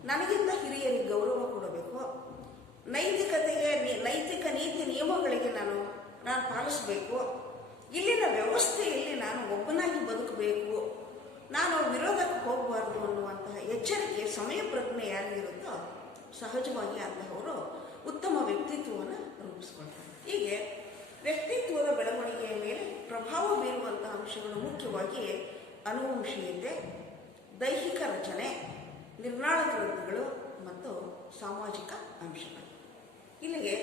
ನನಗಿಂತ ಹಿರಿಯರಿಗೆ ಗೌರವ ಕೊಡಬೇಕು, ನೈತಿಕತೆಗೆ, ನೈತಿಕ ನೀತಿ ನಿಯಮಗಳಿಗೆ ನಾನು ಪಾಲಿಸಬೇಕು, ಇಲ್ಲಿನ ವ್ಯವಸ್ಥೆಯಲ್ಲಿ ನಾನು ಒಬ್ಬನಾಗಿ ಬದುಕಬೇಕು, ನಾನು ವಿರೋಧಕ್ಕೆ ಹೋಗಬಾರ್ದು ಅನ್ನುವಂತಹ ಎಚ್ಚರಿಕೆ, ಸಮಯ ಪ್ರಜ್ಞೆ ಯಾರಿಗಿರುತ್ತೋ ಸಹಜವಾಗಿ ಅಂತಹವರು ಉತ್ತಮ ವ್ಯಕ್ತಿತ್ವವನ್ನು ರೂಪಿಸ್ಕೊಳ್ತಾರೆ. ಹೀಗೆ ವ್ಯಕ್ತಿತ್ವದ ಬೆಳವಣಿಗೆಯ ಮೇಲೆ ಪ್ರಭಾವ ಬೀರುವಂತಹ ಅಂಶಗಳು ಮುಖ್ಯವಾಗಿ ಅನುವಂಶೀಯತೆ, ದೈಹಿಕ ರಚನೆ, ನಿರ್ನಾಳ ಗ್ರಂಥಿಗಳು ಮತ್ತು ಸಾಮಾಜಿಕ ಅಂಶಗಳು. ಇಲ್ಲಿಗೆ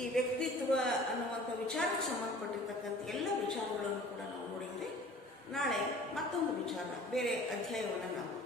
ಈ ವ್ಯಕ್ತಿತ್ವ ಅನ್ನುವಂಥ ವಿಚಾರಕ್ಕೆ ಸಂಬಂಧಪಟ್ಟಿರ್ತಕ್ಕಂಥ ಎಲ್ಲ ವಿಚಾರಗಳನ್ನು ಕೂಡ ನಾವು ನೋಡಿದರೆ ನಾಳೆ ಮತ್ತೊಂದು ವಿಚಾರ, ಬೇರೆ ಅಧ್ಯಾಯವನ್ನು ನಾವು